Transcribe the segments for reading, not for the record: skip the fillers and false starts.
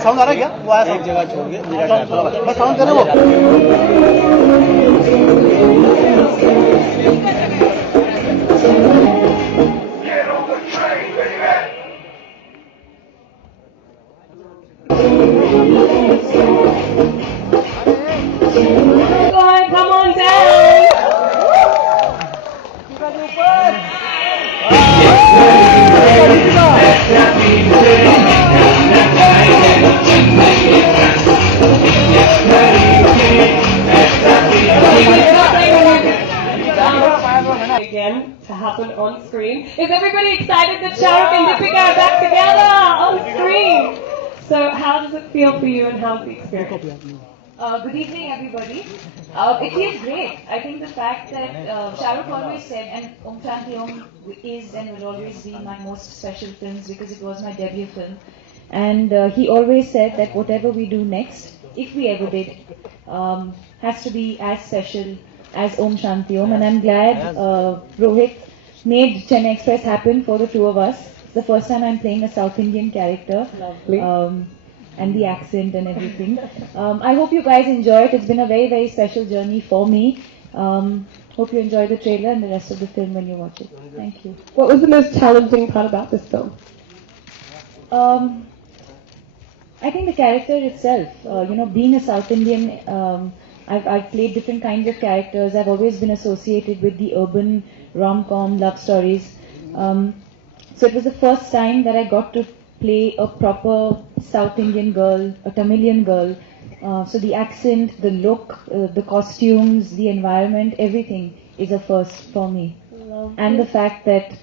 Sound आ रहा है क्या? वो आया एक जगह छोड़ के मैं साउंड कर रहा हूँ। Come on down. Again to happen on screen. Is everybody excited that Shah Rukh and Deepika are back together on screen? So how does it feel for you and how's the experience? Good evening, everybody. It feels great. I think the fact that Shah Rukh always said, and Om Shanti Om is and will always be my most special films because it was my debut film. And he always said that whatever we do next, if we ever did, has to be as special as Om Shanti Om. And I'm glad Rohit made Chennai Express happen for the two of us. It's the first time I'm playing a South Indian character. Lovely. And the accent and everything. I hope you guys enjoy it. It's been a very, very special journey for me. Hope you enjoy the trailer and the rest of the film when you watch it. Thank you. What was the most challenging part about this film? I think the character itself, being a South Indian, I've played different kinds of characters. I've always been associated with the urban rom-com love stories. So it was the first time that I got to play a proper South Indian girl, a Tamilian girl. So the accent, the look, the costumes, the environment, everything is a first for me. And the fact that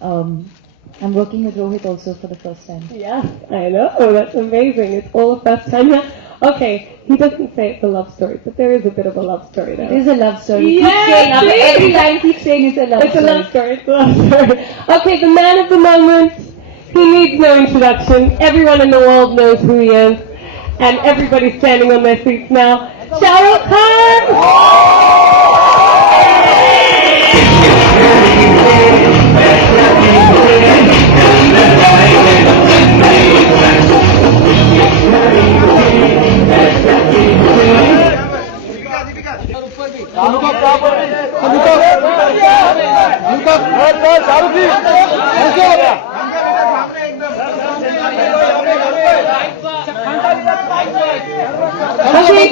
I'm working with Rohit also for the first time. Yeah, I know. Oh, that's amazing. It's all the first time. Yeah. Okay, he doesn't say it's a love story, but there is a bit of a love story there. It is a love story. Yeah, Every time keep saying it's a love story. It's a love story. It's a love story. Okay, the man of the moment. He needs no introduction. Everyone in the world knows who he is. And everybody's standing on their seats now. Shah Rukh Khan!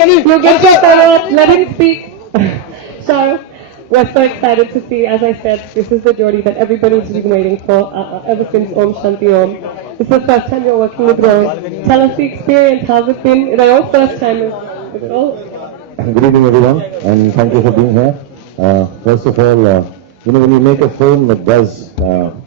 You'll get your time. Let him speak. So, we're so excited to see, as I said, this is the Jodi that everybody's been waiting for ever since Om Shanti Om. This is the first time you're working with Rohit. Tell us the experience. How's it been? Is it your first time with all? Good evening, everyone, and thank you for being here. First of all, when you make a film that does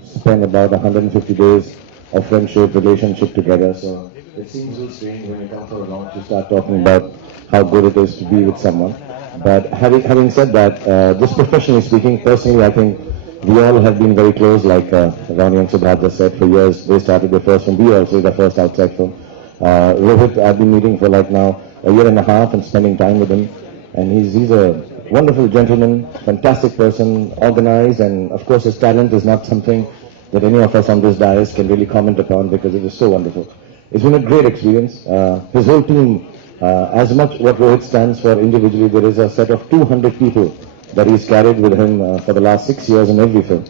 spend about 150 days of friendship, relationship together, so it seems a little strange when you come for a launch to start talking about how good it is to be with someone. But having said that, just professionally speaking, personally, I think we all have been very close, like Ronnie and Subhadra said, for years. They started their first film, we also their first outside film. Rohit, I've been meeting for like now a year and a half and spending time with him. And he's a wonderful gentleman, fantastic person, organized, and of course his talent is not something that any of us on this dais can really comment upon because it is so wonderful. It's been a great experience. His whole team, as much what Rohit stands for individually, there is a set of 200 people that he's carried with him for the last 6 years in every film,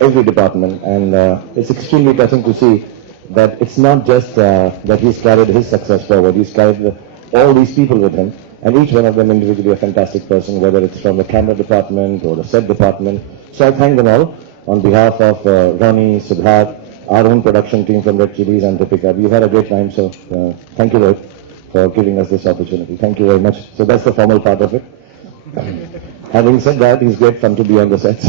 every department, and it's extremely touching to see that it's not just that he's carried his success forward, he's carried all these people with him, and each one of them individually a fantastic person, whether it's from the camera department or the set department. So I thank them all on behalf of Ronnie, Subhat, our own production team from Red Chillies and Deepika. We've had a great time, so thank you, Rohit, for giving us this opportunity. Thank you very much. So that's the formal part of it. Having said that, it's great fun to be on the sets.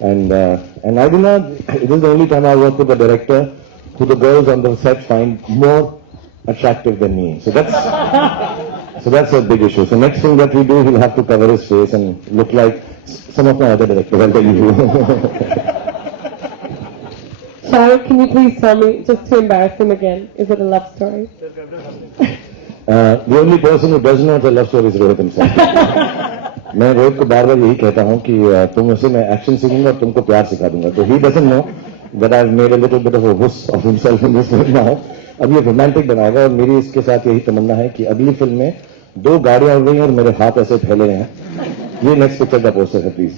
and I do not, it is the only time I work with a director who the girls on the set find more attractive than me. So that's a big issue. So next thing that we do, he'll have to cover his face and look like some of my other directors, I'll tell you. Shah, can you please tell me, just to embarrass him again, is it a love story? The only person who does know it's a love story is Rohit himself. मैं रोहित को बार बार यही कहता हूँ कि तुमसे मैं action सीखूंगा और तुमको प्यार सिखा दूंगा. So he doesn't know that I've made a little bit of a wuss of himself in this film now. अब ये रोमांटिक बनाएगा और मेरी इसके साथ यही तमन्ना है कि अगली फिल्म में 2 गाड़ियां उड़ रही हैं और मेरे हाथ ऐसे फैले हैं. ये नेक्स्ट पिक्चर का पोस्टर है please.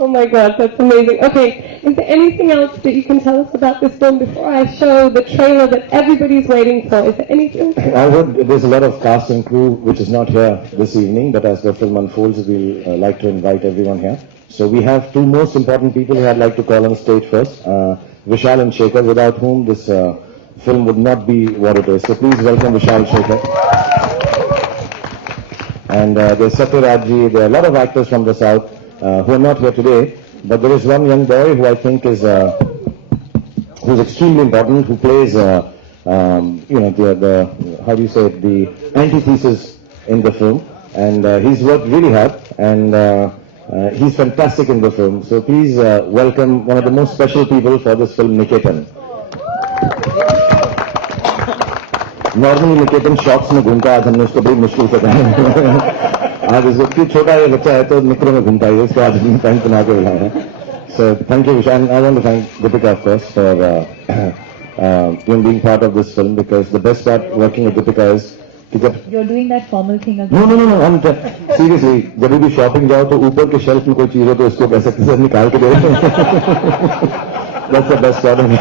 Oh my God, that's amazing. Okay, is there anything else that you can tell us about this film before I show the trailer that everybody's waiting for? Is there anything? I heard there's a lot of cast and crew which is not here this evening, but as the film unfolds, we'll like to invite everyone here. So we have 2 most important people who I'd like to call on stage first, Vishal and Shekhar, without whom this film would not be what it is. So please welcome Vishal Shekhar. And there's Satyaraj ji, there are a lot of actors from the south who are not here today, but there is one young boy who I think is who's extremely important, who plays you know, the how do you say it, the antithesis in the film, and he's worked really hard, and he's fantastic in the film. So please welcome one of the most special people for this film, Niketan. Normally Niketan shorts में घूमता, आज हमने उसको बड़ी मुश्किल से कहा. आज इसको छोटा ये बच्चा है तो निकरों में घूमता है, इसको आज पैंट बना के बुलाया है. So thank you, Vishal. I want to thank Deepika of course for being part of this film, because the best part working with Deepika is कि जब You're doing that formal thing again. No, हम seriously जब भी shopping जाओ तो ऊपर के shelf में कोई चीज हो तो इसको कैसे किसी से निकाल के दे. That's the best part of it.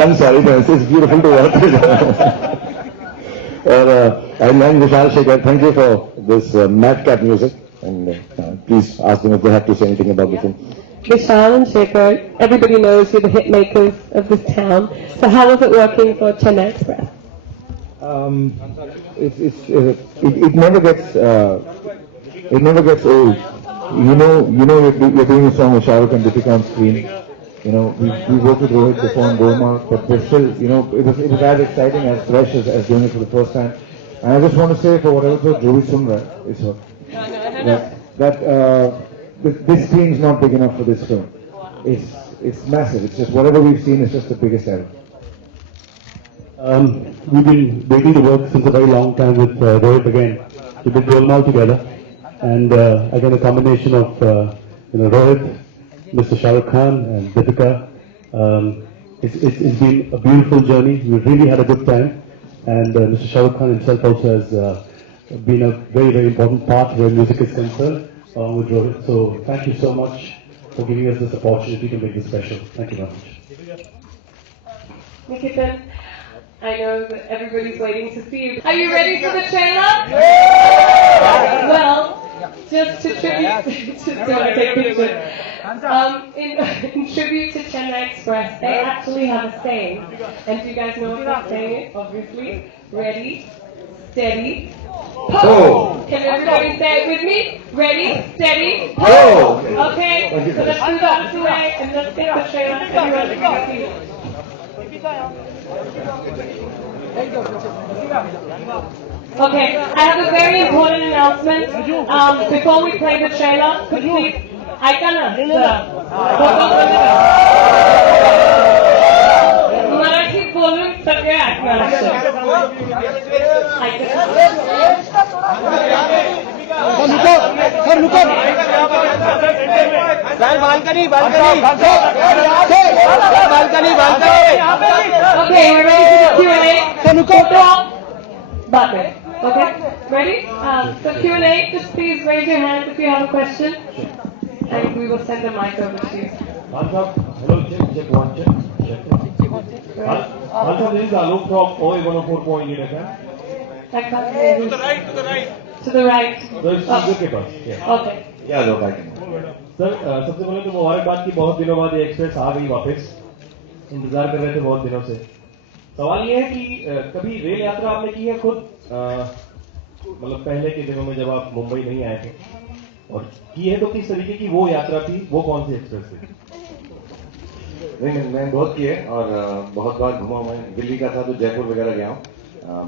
I'm sorry, but it's beautiful to work with. And Vishal Shekhar, thank you for this madcap music, and please ask them if they have to say anything about the film. Vishal and Shekhar, everybody knows you're the hit makers of this town. So how was it working for Chennai Express? It never gets old. You know, you're doing a song with Shah Rukh and Deepika on screen. You know, we worked with Rohit before on Goma, but we're still, you know, it was as exciting, as fresh as doing it for the first time. And I just want to say, for whatever jo bhi sun raha hai, is that this screen's not big enough for this film. It's massive. It's just whatever we've seen is just the biggest ever. We've been waiting to work since a very long time with Rohit again. We did Golmaal together, and again a combination of Rohit, Mr. Shah Rukh Khan, and Deepika. It's been a beautiful journey. We've really had a good time, and Mr. Shah Rukh Khan himself also has been a very, very important part where music is concerned, along with Rohit. So thank you so much for giving us this opportunity to make this special. Thank you very much. Niketan, I know that everybody's waiting to see you. Are you ready for the trailer? Well, just to tribute in tribute to Chennai Express, they actually have a saying. And do you guys know what that saying is? Obviously. Ready, steady, po! Can everybody say it with me? Ready, steady, po! Okay, so let's move out of the way and let's get the trailer. Everyone can see it. Okay, I have a very important announcement. Before we play the trailer, could you please... Marathi बोलून सगळे ऐकणार balcony. Okay, we're ready for the Q&A. Button. Okay, ready? So Q&A, just please raise your hands if you have a question, and we will send the mic over to you. Hello, check one, check. Also, this is Alok from OA104.8 FM. To the right. To the right. So it's speaker के पास. Yeah. Okay. Yeah, look, I can. Sir सबसे पहले तो मुबारकबाद की बहुत दिनों बाद ये एक्सप्रेस आ गई वापस. इंतजार कर रहे थे बहुत दिनों से. सवाल ये है कि कभी रेल यात्रा आपने की है खुद, मतलब पहले के दिनों में जब आप मुंबई नहीं आए थे, और की है तो किस तरीके की वो यात्रा थी, वो कौन सी एक्सप्रेस थी? नहीं, मैं बहुत किए और बहुत बार घुमा. मैं दिल्ली का था तो जयपुर वगैरह गया हूँ,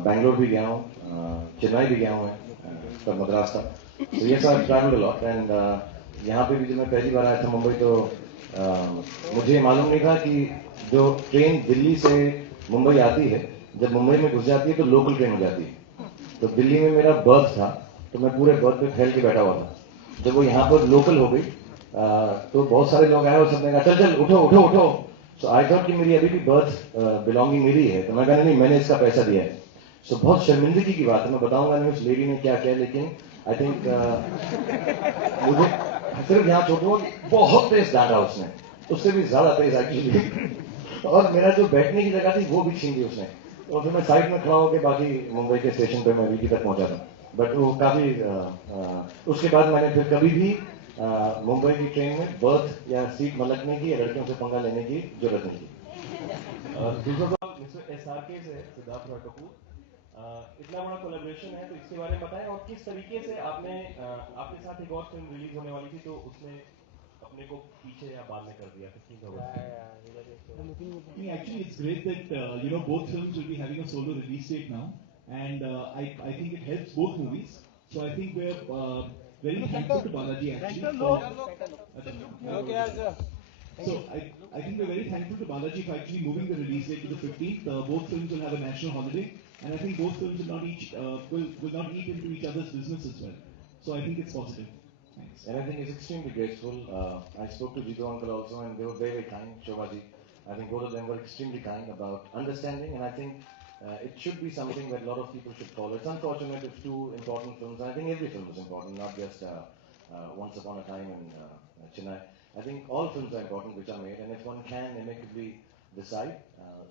बैंगलोर भी गया हूँ, चेन्नई भी गया हूँ, तब मद्रास था. तो ये सब ट्रैवल लॉट. एंड यहाँ पे भी जब मैं पहली बार आया था मुंबई तो मुझे मालूम नहीं था कि जो ट्रेन दिल्ली से मुंबई आती है, जब मुंबई में घुस जाती है तो लोकल ट्रेन हो जाती है. तो दिल्ली में मेरा बर्थ था तो मैं पूरे बर्थ पे फैल के बैठा हुआ था. जब वो यहाँ पर लोकल हो गई तो बहुत सारे लोग आए और सबने कहा चल उठो. सो आई थॉट कि मेरी अभी भी बर्थ बिलोंगिंग मेरी है, तो मैं कहना नहीं, मैंने इसका पैसा दिया है. सो बहुत शर्मिंदगी की बात है, मैं बताऊंगा नहीं उस लेडी ने क्या किया, लेकिन आई थिंक मुझे सिर्फ यहाँ छोड़ो, बहुत तेज डांटा उसने, उससे भी ज्यादा तेज एक्चुअली. और मेरा जो बैठने की जगह थी वो भी छीन ली उसने. और फिर मैं साइड में खड़ा होकर बाकी मुंबई के स्टेशन पे मैं वीटी तक पहुंचा था. बट वो काफी उसके बाद मैंने फिर कभी भी मुंबई की ट्रेन में बर्थ या सीट मलकने की या लड़कियों से पंगा लेने की जरूरत नहीं थी. दूसरा सवाल मिस्टर SRK से, सिद्धार्थ रॉय कपूर. इतना बड़ा कोलैबोरेशन है, तो इसके बारे में बताएं, और किस तरीके से आपने आपके साथ एक और फिल्म रिलीज होने वाली थी, तो उसमें अपने को पीछे या बाद में कर दिया. 15 अगस्त. Actually, it's great that both films will be having a solo release date now, and I think it helps both movies. So I think we're very thankful to Balaji actually. So I think we're very thankful to Balaji for actually moving the release date to the 15th. Both films will have a national holiday, and I think both films will not eat into each other's business as well. So I think it's positive. Thanks. And I think it's extremely graceful. I spoke to Jitu uncle also, and they were very, very kind. Shobaji, I think both of them were extremely kind about understanding, and I think it should be something that a lot of people should follow. It's unfortunate if two important films, and I think every film is important, not just Once Upon a Time in Chennai. I think all films are important which are made, and if one can amicably decide,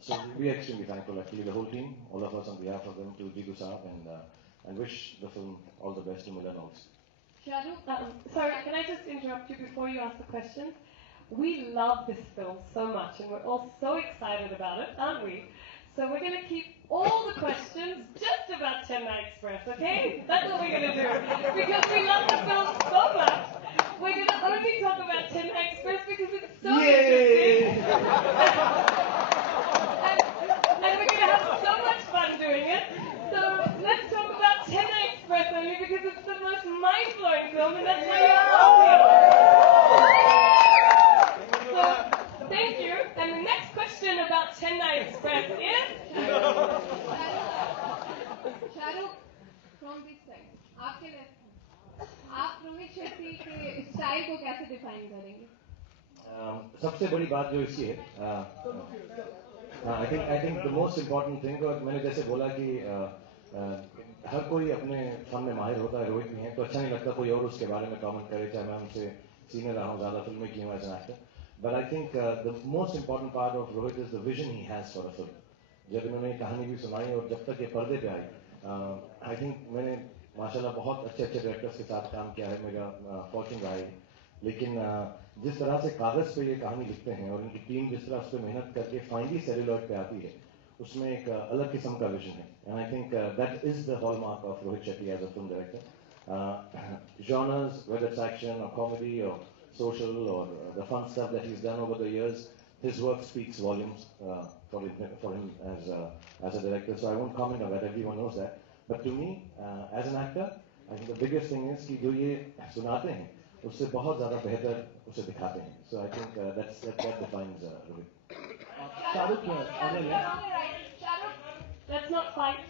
so we are extremely thankful, actually, the whole team, all of us on behalf of them, to Jitu Saab, and wish the film all the best to Milan also. Sorry, can I just interrupt you before you ask the questions? We love this film so much, and we're all so excited about it, aren't we? So we're going to keep all the questions just about Chennai Express, okay? That's what we're going to do. Because we love the film so much, we're going to only talk about Chennai Express because it's so interesting. and we're going to have so much fun doing it. So let's talk about Chennai Express only because it's the most mind-blowing film, and that's why you're all here. So, thank you. And the next question about Chennai Express is... Shahrukh, from this side, आपके left, आप रोहित शेट्टी के style को कैसे define करेंगे? सबसे बड़ी बात जो इसकी है, I think the most important thing, और मैंने जैसे बोला कि हर कोई अपने फन में माहिर होता है, रोहित भी है, तो अच्छा नहीं लगता कोई और उसके बारे में कमेंट करे, चाहे मैं उनसे सीनियर रहा हूँ, ज़्यादा फिल्में की हूँ as an actor. But I think the most important part of Rohit is the vision he has for a film. जब इन्होंने कहानी भी सुनाई और जब तक ये पर्दे पे आई, I think मैंने माशाल्लाह बहुत अच्छे डायरेक्टर्स के साथ काम किया है, मेरा फॉर्चून रहा है. लेकिन जिस तरह से कागज पे ये कहानी लिखते हैं और इनकी टीम जिस तरह उस पर मेहनत करके फाइनली सेलुलॉइड पे आती है, उसमें एक अलग किस्म का विजन है. And I think that is the hallmark of Rohit Shetty as a film director. Genres, whether it's action or comedy or social or the fun stuff that he's done over the years, his work speaks volumes for him as a director. So I won't comment on that. Everyone knows that. But to me, as an actor, I think the biggest thing is कि जो ये सुनाते हैं, उससे बहुत ज़्यादा बेहतर उसे दिखाते हैं. So I think that defines Rohit. Shahrukh, let's not fight.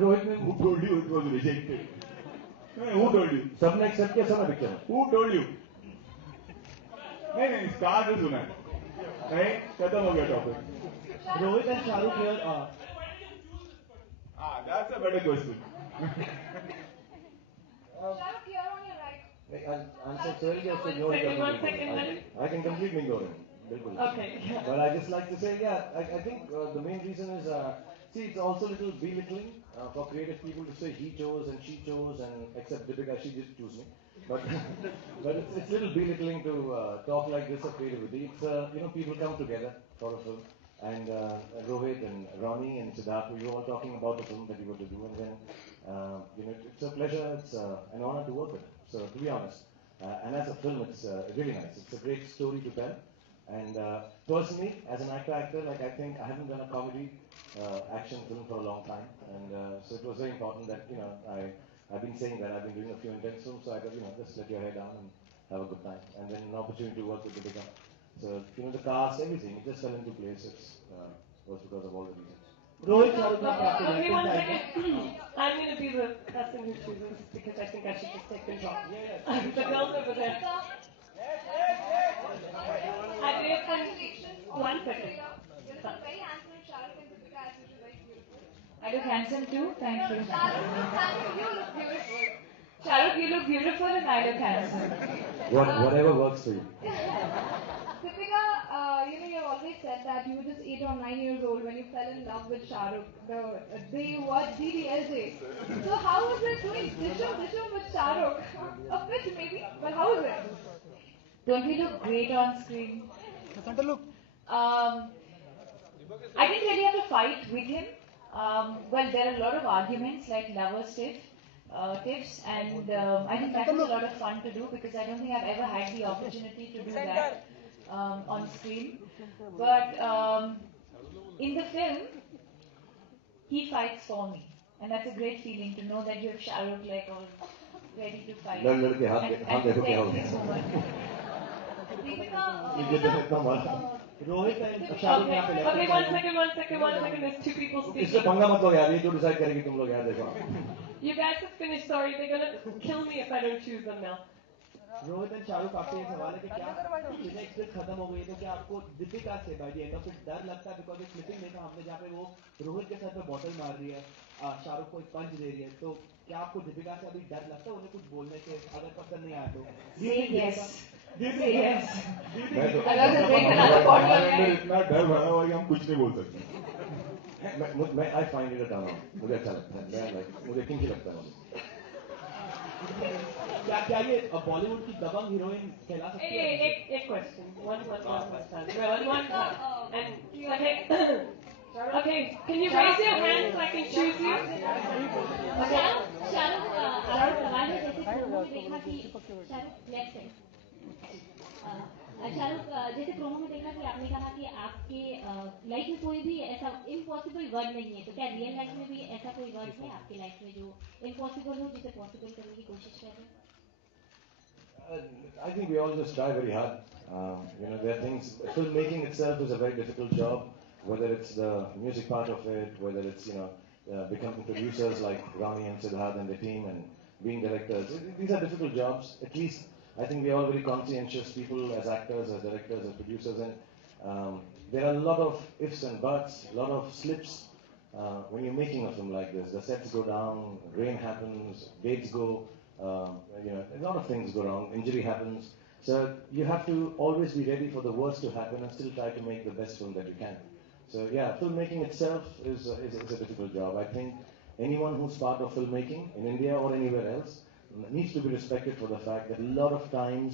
Rohit ने Who told you it was rejected? Who told you? सबने एक्सेप्ट किया, सब पिक्चर. Who told you? नहीं स्टार ने सुना है. नहीं, खत्म हो गया topic. Rohit and Shahrukh here. That's a better question. Shahrukh, you're on your right. I'll answer clearly or say no. One second. I can completely ignore him. Bilkul. Okay. But I just like to say, yeah, I think the main reason is, see, it's also a little belittling for creative people to say he chose and she chose, and except Deepika, she did choose me. But it's a little belittling to talk like this of creativity. It's people come together for a film, and Rohit and Ronnie and Siddharth, we were all talking about the film that we were to do, and then it's a pleasure, it's an honor to work with. So to be honest, and as a film, it's really nice. It's a great story to tell. And personally, as an actor, like I think I haven't done a comedy action film for a long time, and so it was very important that I've been saying that I've been doing a few intense films, so I thought just let your hair down and have a good time, and then an opportunity to work with Deepika. So the cast, everything, it just fell into place. It was because of all the reasons. Rohit Shahrukh Khan के आपके Okay, one relationship second. I'm going to be the person who chooses because I think I should just take control. The girls over there. I did Congratulations. one second. You look very handsome, Shahrukh and Deepika as usual, very beautiful. I look handsome too. Thank you. Shahrukh looks handsome, you look beautiful. Shahrukh, you look beautiful and I look handsome. Whatever works for you. Deepika, you have always said that you were just 8 or 9 years old when you fell in love with Shahrukh. The day you watched DDLJ. So how was it doing Disham with Shahrukh? A bit maybe, but how was it? Don't we look great on screen? I didn't really have to fight with him. Well, there are a lot of arguments like lovers tips, and I think that was a lot of fun to do because I don't think I've ever had the opportunity to do that on screen. But in the film, he fights for me, and that's a great feeling to know that you have Shahrukh like all ready to fight. लड़के हाथ and देखो क्या हो protect गया। this woman. ये तो इतना मारा। रोहित एंड शाहरुख Okay, यहाँ पे okay, one second. There's two people इससे speaking. पंगा मत लो यार, ये जो डिसाइड करेगी तुम लोग यार देखो। You guys have finished. Sorry, they're gonna kill me if I don't choose them now. Rohit and Shahrukh आपसे ये सवाल है कि क्या चेन्नई एक्सप्रेस खत्म हो गई है तो क्या आपको दीपिका से by the end of it डर लगता है? बिकॉज एक क्लिपिंग देखा हमने जहाँ पे वो रोहित के सर पे बॉटल मार रही है, शाहरुख को एक पंच दे रही है, तो क्या आपको दीपिका से अभी डर लगता है उन्हें कुछ बोलने से अगर पसंद नहीं आया तो? Say yes. Say yes. मैं तो अगर से drink another bottle of wine. इतना डर भरा हुआ है कि हम कुछ नहीं बोल सकते। मैं I find it a turn on. मुझे अच्छा लगता है, मैं like मुझे किंकी लगता है मुझे। क्या ये बॉलीवुड की दबंग हीरोइन कहला सकती है? एक question. One question. And okay. Okay, can you raise your hand so I can choose you? Shahrukh आपका सवाल है जैसे प्रोमो में देखा कि शाहरुख लेफ्ट है शाहरुख जैसे प्रोमो में देखा कि आपने कहा कि आपके लाइफ में कोई भी ऐसा इम्पॉसिबल वर्ड नहीं है, तो क्या रियल लाइफ में भी ऐसा कोई वर्ड है आपके लाइफ में जो इम्पॉसिबल हो जिसे पॉसिबल करने की कोशिश कर रहे हैं? I think we all just try very hard. There are things. Filmmaking itself is a very difficult job. Whether it's the music part of it, whether it's becoming producers like Rami and Siddharth and the team, and being directors. These are difficult jobs. At least I think we are all very conscientious people as actors, as directors, as producers, and there are a lot of ifs and buts, a lot of slips when you're making a film like this. The sets go down, rain happens, dates go. A lot of things go wrong, injury happens. So you have to always be ready for the worst to happen and still try to make the best film that you can. So yeah, filmmaking itself is a difficult job. I think anyone who's part of filmmaking in India or anywhere else needs to be respected for the fact that a lot of times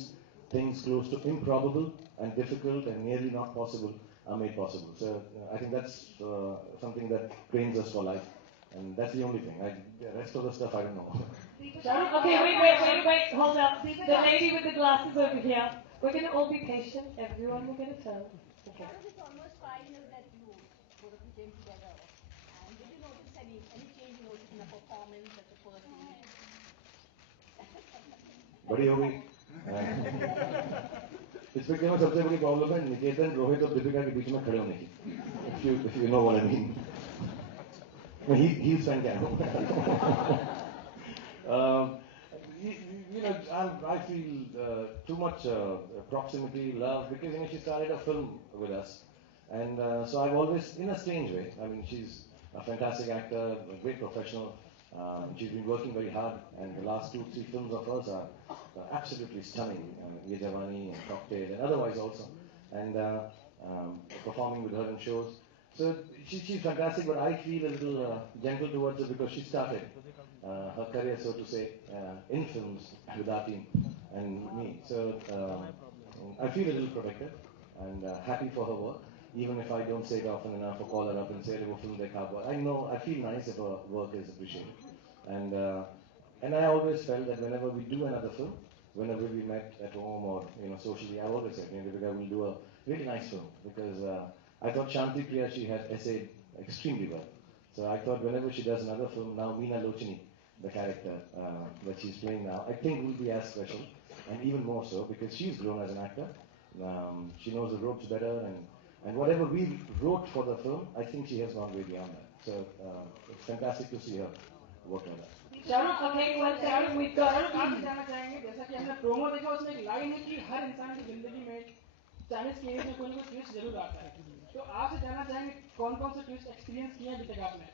things close to improbable and difficult and nearly not possible are made possible. So I think that's something that trains us for life. And that's the only thing. The rest of the stuff I don't know. Okay, wait, hold up. The lady with the glasses over here. We're going to all be patient. Everyone will get a turn. Okay. It's almost 5 years that you both of you came together. And did you notice any change you noticed in the performance as a person? बड़ी हो गई। इस picture में सबसे बड़ी problem है निकेतन, रोहित और दीपिका के बीच में खड़े होने की। If you know what I mean. He's fantastic. I feel too much proximity, love, because she started a film with us. And so I've always, in a strange way, I mean, she's a fantastic actor, a great professional. She's been working very hard, and the last 2-3 films of hers are absolutely stunning. Ye Jawani and Cocktail, and otherwise also. And performing with her in shows. So she's fantastic, but I feel a little gentle towards her because she started her career, so to say, in films with our team and me. So I feel a little protected and happy for her work, even if I don't say it often enough or call her up and say, "Wo film dekha." I feel nice if her work is appreciated. And I always felt that whenever we do another film, whenever we met at home or socially, I always said, we'll do a really nice film because I thought Shanti Priya, she had essayed extremely well. So I thought whenever she does another film, now Meena Lochini, the character that she's playing now, I think will be as special and even more so because she's grown as an actor. She knows the ropes better and whatever we wrote for the film, I think she has gone way beyond that. So it's fantastic to see her work on that. Shahrukh आप जानना चाहेंगे जैसा कि हमने promo देखा उसमें एक line है कि हर इंसान की जिंदगी में चाइनीज केस में कोई ना कोई ट्विस्ट जरूर आता है तो आपसे जानना चाहेंगे कौन कौन से ट्विस्ट एक्सपीरियंस किए अभी तक आपने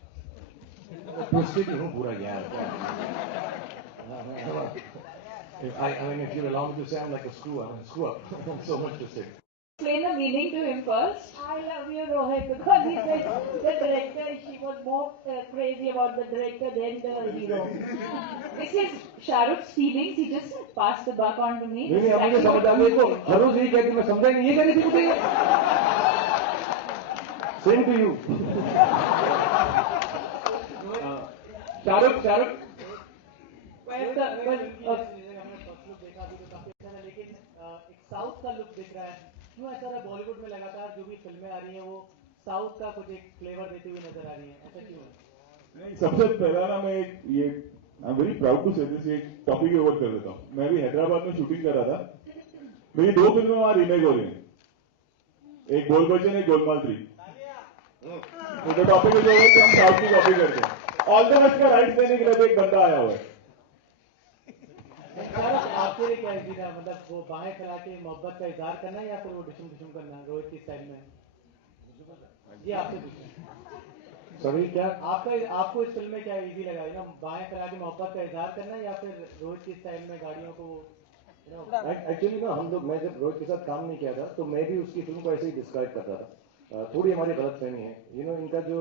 Twisted हूँ पूरा यार I mean, if you allow me to say, I'm like a screw up. So much to say. Explain the meaning to him first. I love you, Rohit, because he said the director, she was more crazy about the director than the hero. This is Shah Rukh's feelings. He just passed the buck on to me. नहीं अब मुझे समझ आ गया इसको हर रोज यही कहती मैं समझा नहीं ये कहनी थी मुझे Same to you. शाहरुख लेकिन एक साउथ का लुक दिख रहा है क्यों ऐसा रहा बॉलीवुड में लगातार जो भी फिल्में आ रही हैं वो साउथ का कुछ एक फ्लेवर देती हुई नजर आ रही है ऐसा क्यों है नहीं सबसे पहला ना मैं ये I am very proud to say this ये टॉपिक के ऊपर कर देता हूँ मैं भी हैदराबाद में शूटिंग कर रहा था मेरी 2 फिल्में वहां रीमेक हो रही हैं एक बोल बच्चन एक गोलमाल 3 तो टॉपिक के ऊपर हम साउथ की कॉपी करते हैं ऑल द बेस्ट का राइट्स देने के लिए एक बंदा आया हुआ है आपके लिए क्या इजी था मतलब वो बाहें फैला के मोहब्बत का इजहार करना या फिर वो डिशुम करना रोहित की स्टाइल में ये आपसे पूछना सभी क्या आपको इस फिल्म में क्या इजी लगा ना बाहें फैला के मोहब्बत का इजहार करना या फिर रोहित की स्टाइल में गाड़ियों को एक्चुअली ना हम लोग मैं जब रोहित के साथ काम नहीं किया था तो मैं भी उसकी फिल्म को ऐसे ही डिस्क्राइब करता था थोड़ी हमारी गलतफहमी है इनका जो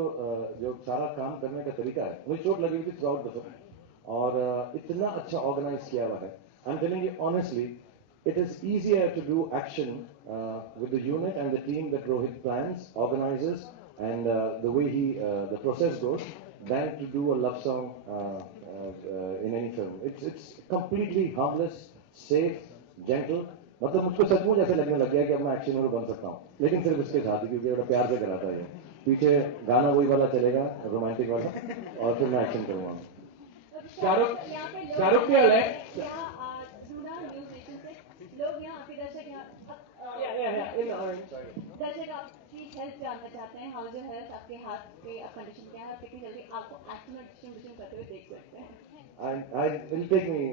सारा काम करने का तरीका है मुझे चोट लगी हुई थी थ्रू आउट द फिल्म और इतना अच्छा ऑर्गेनाइज किया हुआ है I am telling you honestly it is easier to do action with the unit and the team that Rohit plans, organizes, and the way the process goes, than to do a love song in any film. It's completely harmless, safe, gentle. मतलब मुझको सचमुच ऐसे लगने लग गया कि अब मैं एक्शन हीरो बन सकता हूँ लेकिन सिर्फ इसके साथ ही क्योंकि बड़ा प्यार से कराता है पीछे गाना वही वाला चलेगा रोमांटिक वाला और फिर मैं एक्शन करूँगा शाहरुख क्या है लोग यहाँ आपके दर्शक आपकी हेल्थ जानना चाहते हैं हाउ योर हेल्थ आपके हाथ पे कंडीशन क्या है कितनी जल्दी आपको एक्शन में डिस्ट्रीब्यूशन करते हुए देख सकते हैं It'll take me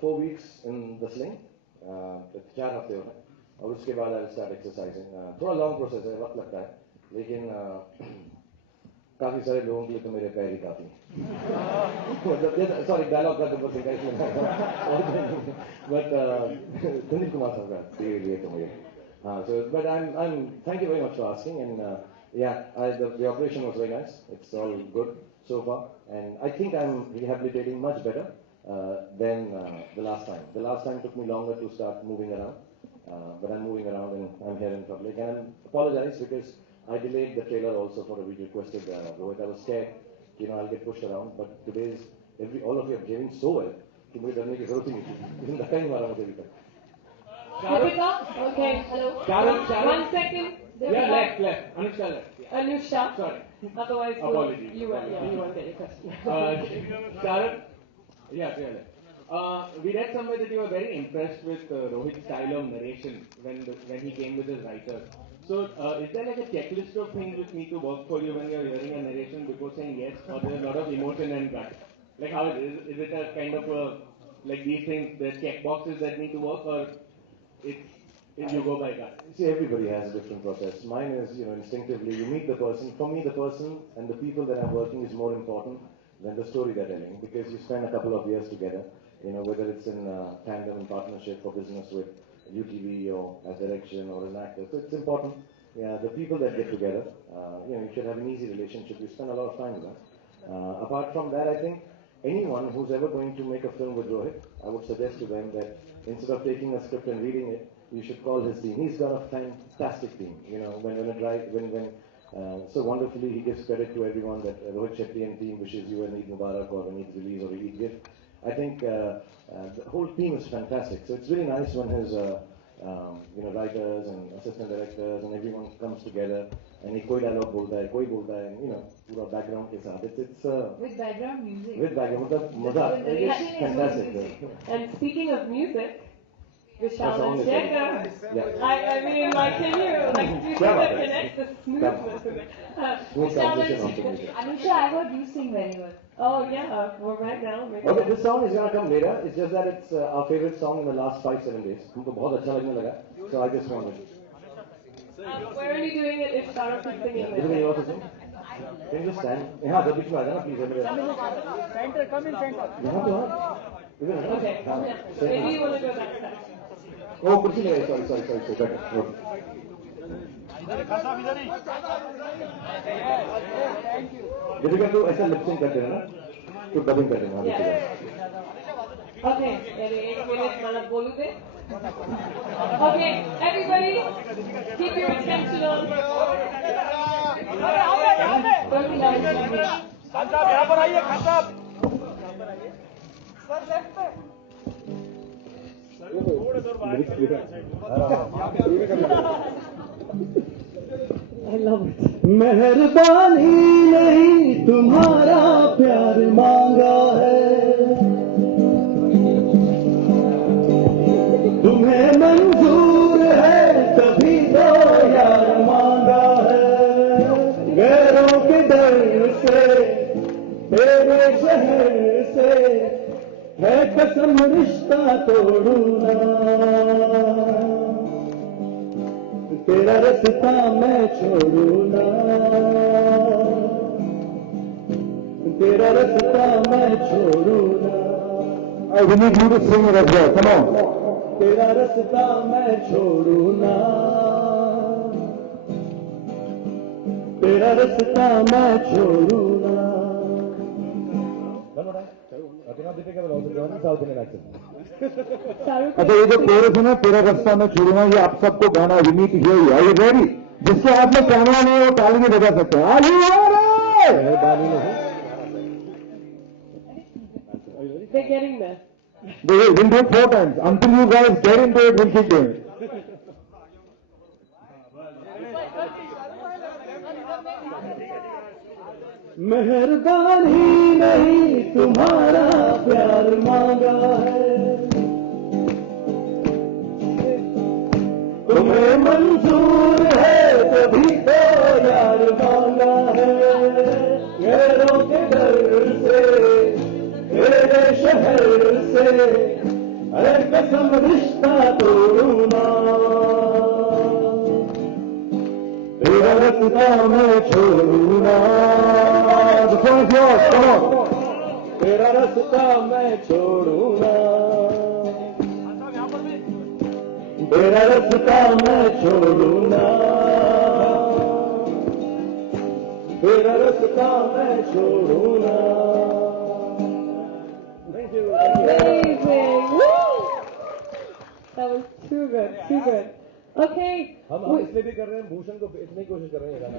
4 weeks in the sling 4 हफ्ते हो गए और उसके बाद I'll start exercising थोड़ा लॉन्ग प्रोसेस है वक्त लगता है लेकिन काफी सारे लोगों के लिए तो मेरे पैर ही काफी सॉरी डायलॉग का तो बट सुनील कुमार साहब का ये तो मुझे so but I'm thank you very much for asking and the operation was very nice it's all good so far and I think I'm rehabilitating much better than the last time. The last time took me longer to start moving around but I'm moving around and I'm here in public and I apologize because I delayed the trailer also for a video requested Rohit. I was scared I'll get pushed around but today's all of you are behaving so well कि मुझे डरने की जरूरत ही नहीं थी लेकिन धक्का ही मारा मुझे अभी तक Okay, hello. One second. Yeah, left. Anushka left. Anushka. Sorry. Otherwise, Apologies. you won't get your question. Sharon? Yeah, clearly. We read somewhere that you were very impressed with Rohit's style of narration when he came with his writers. So, is there like a checklist of things which need to work for you when you're hearing a narration before saying yes, or there's a lot of emotion and gut? Like how is it a kind of like these things, the check boxes that need to work, or if you go by gut? See, everybody has a different process. Mine is, instinctively, you meet the person. For me, the person and the people that I'm working is more important than the story they're telling, because you spend a couple of years together, whether it's in tandem, in partnership for business with UTV or as direction or as an actor. So it's important. The people that get together, you should have an easy relationship. You spend a lot of time with them. Apart from that, I think anyone who's ever going to make a film with Rohit, I would suggest to them that instead of taking a script and reading it, you should call his team. He's got a fantastic team. So wonderfully he gives credit to everyone that Rohit Shetty and team wishes you an Eid Mubarak or an Eid release or an Eid gift. I think the whole team is fantastic. So it's really nice when his writers and assistant directors and everyone comes together and he koi dialogue bolta hai, koi bolta hai, and pura background ke saath. It's with background music. With background, it's fantastic. And speaking of music, Vishal song and is Shekhar. Yeah. I mean, like, can you, like, do you see Yeah, the yeah. connect, the smoothness in it? Smooth Vishal transition and onto Shekhar. music. Anusha, I heard you sing very well. Oh, yeah, well, right now, maybe. Okay, this song is gonna come later. It's just that it's our favorite song in the last 5-7 days. हमको बहुत अच्छा लगने लगा. So I just wanted. We're only doing it if Shahrukh is singing Is it with you us. want to sing? Can you just stand? यहाँ जब बीच में आ जाना please. Center, come in center. यहाँ तो हाँ. इधर है. Okay, हाँ. yeah. Maybe you want to go backstage. Oh, कुर्सी ले. Sorry. Better. Difficult to ऐसा lip sync करते हैं ना? तो dubbing करते हैं. Yeah. Okay, ready? 1 minute, मतलब बोलूं दे? Okay, everybody, keep your attention on. Don't be loud. Khan साहब यहाँ पर आइए, खान साहब. सर लेफ्ट पे. I love it. मेहरबानी नहीं तुम्हारा प्यार मांगा है, तुम्हें मंजूर है तभी तो यार मांगा है। गैरों के डर से तेरे शहर से है कसम रिश्ता तोड़ूना, तेरा रास्ता मैं छोड़ूना, तेरा रास्ता मैं छोड़ूना। We need you to sing it as well. Come on. तेरा रास्ता मैं छोड़ूना, तेरा रास्ता मैं छोड़ूना। अच्छा, ये जो कोरस है ना, तेरा रास्ता मैं छोड़ूंगा, ये आप सबको गाना we need to hear you. Are you ready? जिसके हाथ में कैमरा नहीं है वो ताली नहीं बजा सकते। Are you ready? They're getting there. We'll do it 4 times. Until you guys get into it, we'll keep doing it. मेहरबानी नहीं तुम्हारा प्यार मांगा है, तुम्हें मंजूर है तभी तो यार मांगा है। गैरों के डर से तेरे शहर से है कसम रिश्ता तोड़ूना, तेरा रास्ता मैं छोड़ूना। तेरा रास्ता मैं छोड़ूना, तेरा रास्ता मैं छोड़ूना, तेरा रास्ता मैं छोड़ूना। Amazing! Woo! That was too good. Okay. हम इसलिए भी कर रहे हैं, भूषण को इतनी कोशिश कर रहे हैं गाना.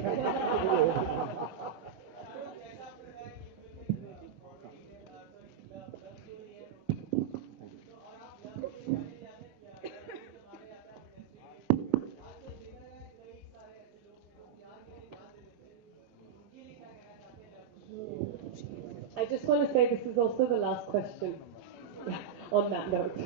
I just want to say this is also the last question on that note.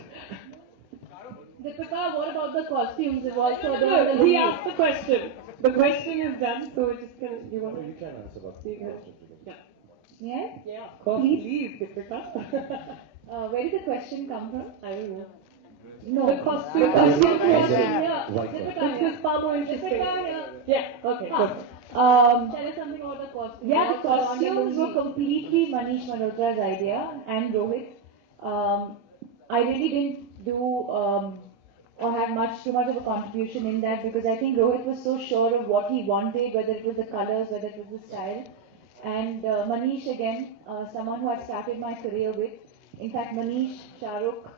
Deepika, what about the costumes? You've also done No, the he asked the question. The question is done, so we're just going to... You want to... You can answer that. Yeah. Yeah? Yeah, of course. Please, Deepika. Where did the question come from? I don't know. No. The costume. Yeah. This is far more interesting. Yeah, okay, Huh. good. Tell us something about the costumes. Yeah, the What's on costumes were movie? completely Manish Malhotra's idea and Rohit. I really didn't do or have too much of a contribution in that because I think Rohit was so sure of what he wanted, whether it was the colors, whether it was the style. And Manish again, someone who I started my career with. In fact, Manish, Shahrukh,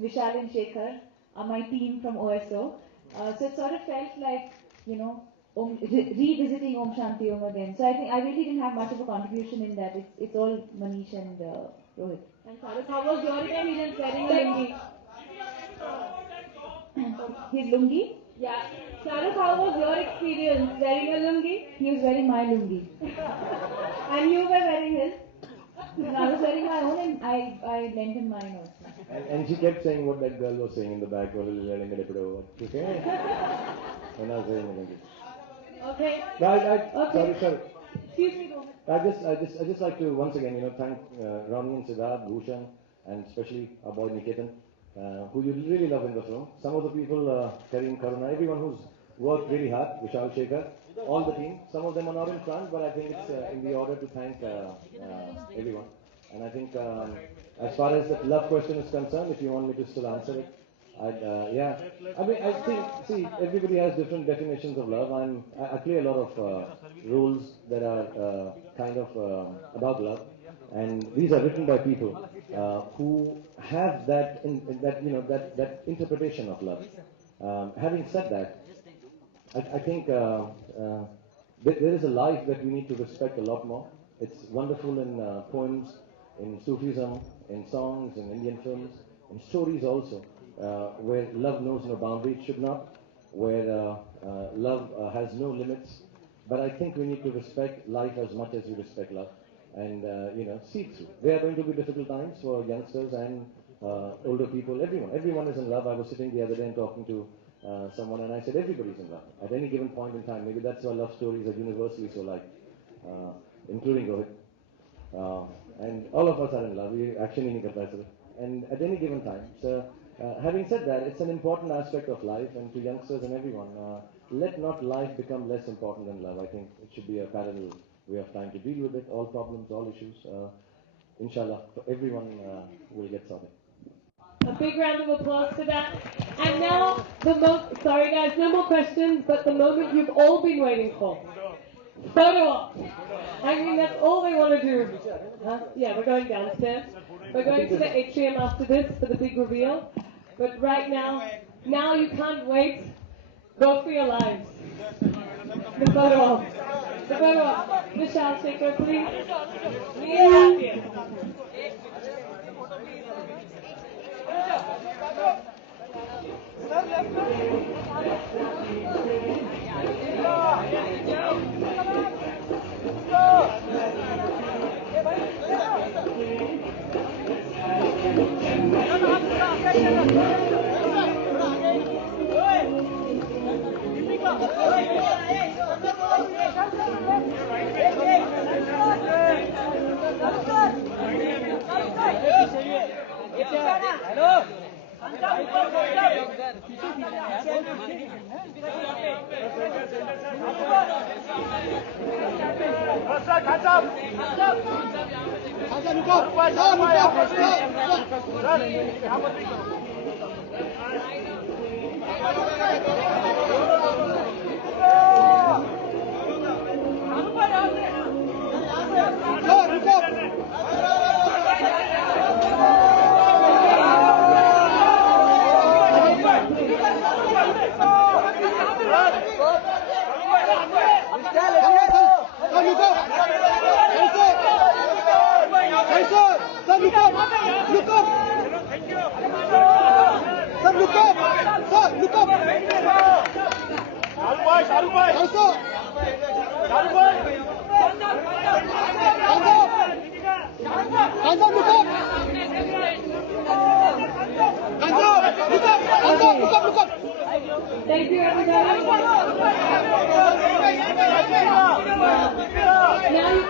Vishal and Shekhar are my team from OSO. So it sort of felt like, revisiting Om Shanti Om again. So I think I really didn't have much of a contribution in that. It's all Manish and Rohit. And Shahrukh, how was your experience wearing a lungi? His lungi? Yeah. Shahrukh, how was your experience wearing a lungi? He was wearing my lungi. And you were wearing his? And I was wearing my own and I lent him mine also. And she kept saying what that girl was saying in the back. When I was saying English. Okay. Sorry. Excuse me, go ahead. I just like to once again, thank Rami and Siddharth, Bhushan, and especially our boy Niketan, who you really love in the film. Some of the people, Karim, Karuna, everyone who's worked really hard, Vishal Shekhar, all the team. Some of them are not in front, but I think it's in the order to thank everyone. And I think as far as the love question is concerned, if you want me to still answer it, I think, see, everybody has different definitions of love. I play a lot of roles that are kind of about love, and these are written by people who have that interpretation of love. Having said that, I think there is a life that we need to respect a lot more. It's wonderful in poems, in Sufism, in songs, in Indian films, in stories also. Where love knows no boundary, it should not, where love has no limits. But I think we need to respect life as much as we respect love, and see it through. There are going to be difficult times for youngsters and older people. Everyone is in love. I was sitting the other day and talking to someone, and I said everybody's in love at any given point in time. Maybe that's why love stories are universally so liked, including Rohit. And all of us are in love. We actually need capacity, and at any given time. So. Having said that, it's an important aspect of life, and to youngsters and everyone, let not life become less important than love. I think it should be a parallel way of trying to deal with it, all problems, all issues. Inshallah, everyone will get sorted. A big round of applause for that. And now, sorry guys, no more questions, but the moment you've all been waiting for. Photo op. I mean, that's all they want to do. Huh? Yeah, we're going downstairs. We're going to the atrium after this for the big reveal. But right now you can't wait. Go for your lives. The photo op. The photo op. Vishal Shekhar, please. We are happy. Thank you, everybody. Now you can. Thank you.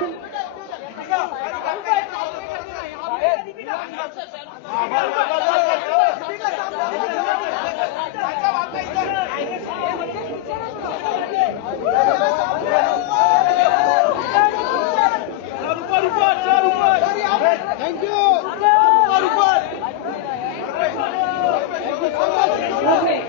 Okay.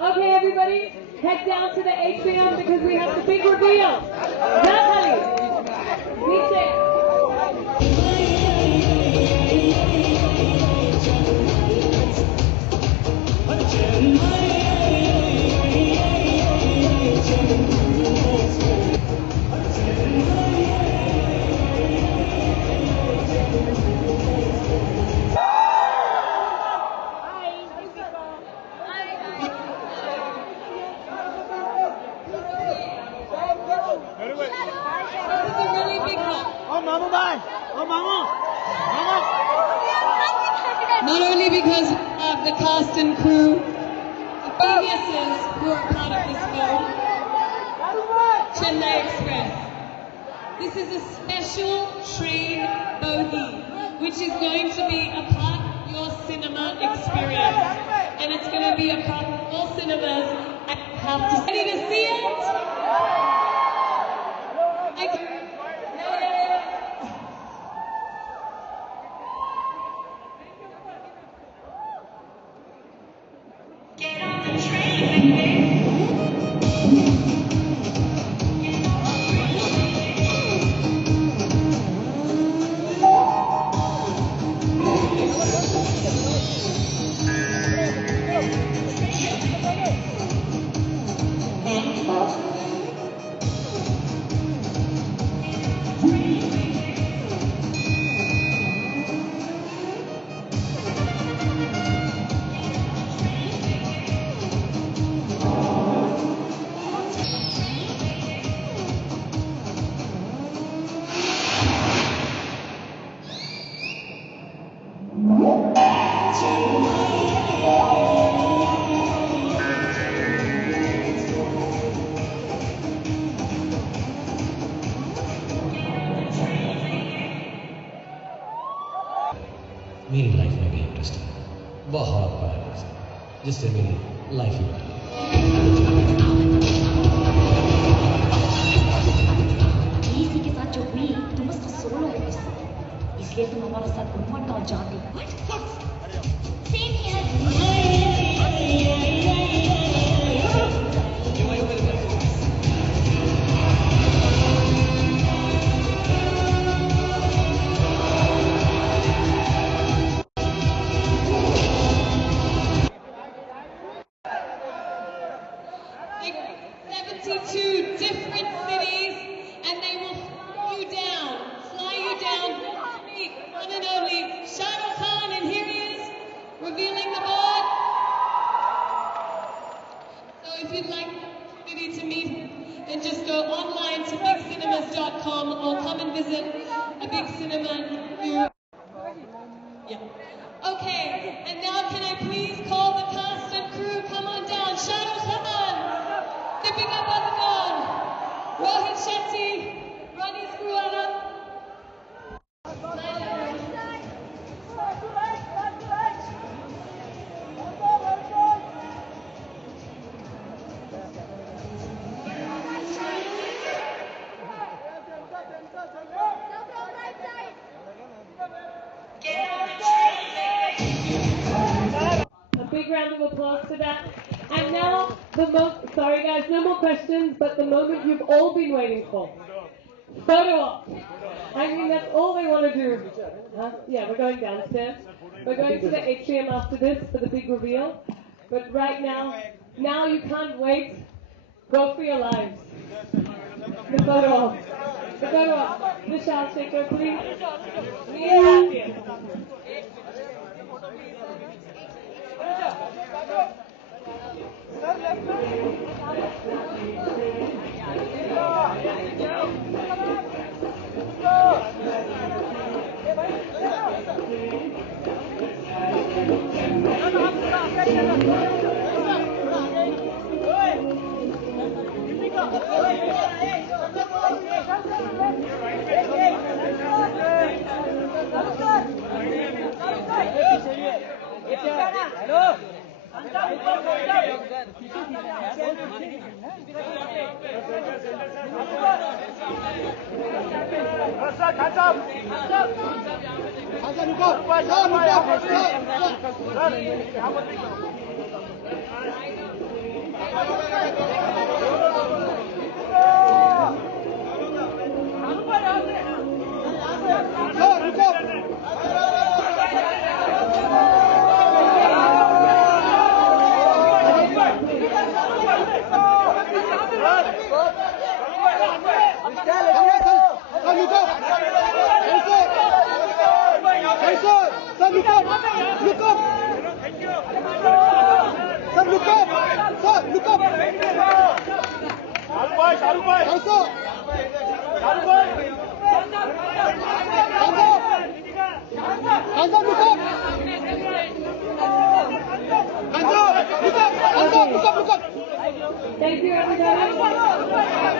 Okay, everybody, head down to the atrium because we have the big reveal. Natalie, be safe. Not only because of the cast and crew, the geniuses who are part of this film, Chennai Express. This is a special train bogie, which is going to be a part of your cinema experience. And it's going to be a part of all cinemas. I have to ready to see it. Get on the train, baby. मेरी life में भी interest है, बहुत बड़ा interest है, जिससे मेरी life ही बदली। किसी के साथ जो हुई तुम उसका सोलो है, इसलिए तुम हमारे साथ घूमट गाँव जाती हो। Same different cities, and they will fly you down to meet one and only Shah Rukh Khan, and here he is, revealing the board. So if you'd like the opportunity to meet him, then just go online to bigcinemas.com or come and visit a big cinema near you. Yeah. Okay, and now can I please call the cast and crew, come on down. Shah Rukh Khan, Deepika Padukone, Rohit Shetty, Ronnie Skruana. A big round of applause for that. And now, sorry guys, no more questions, but the moment you've all been waiting for. Photo op. I mean, that's all they want to do. Huh? Yeah, we're going downstairs. We're going to the atrium after this for the big reveal. But right now you can't wait. Go for your lives. The photo op. The photo op. Vishal Shekhar, please. Yeah. Hands up, look up! Thank you, everybody. Now you can.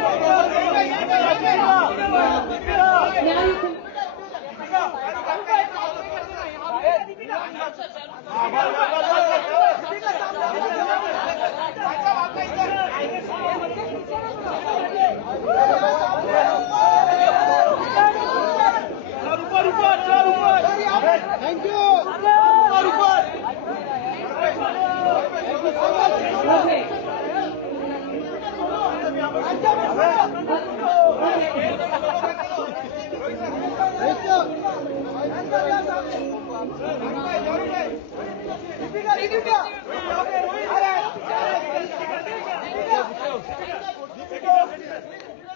Thank you. Okay.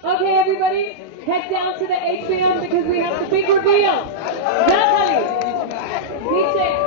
Okay, everybody, head down to the atrium because we have the big reveal. Natalie, be safe.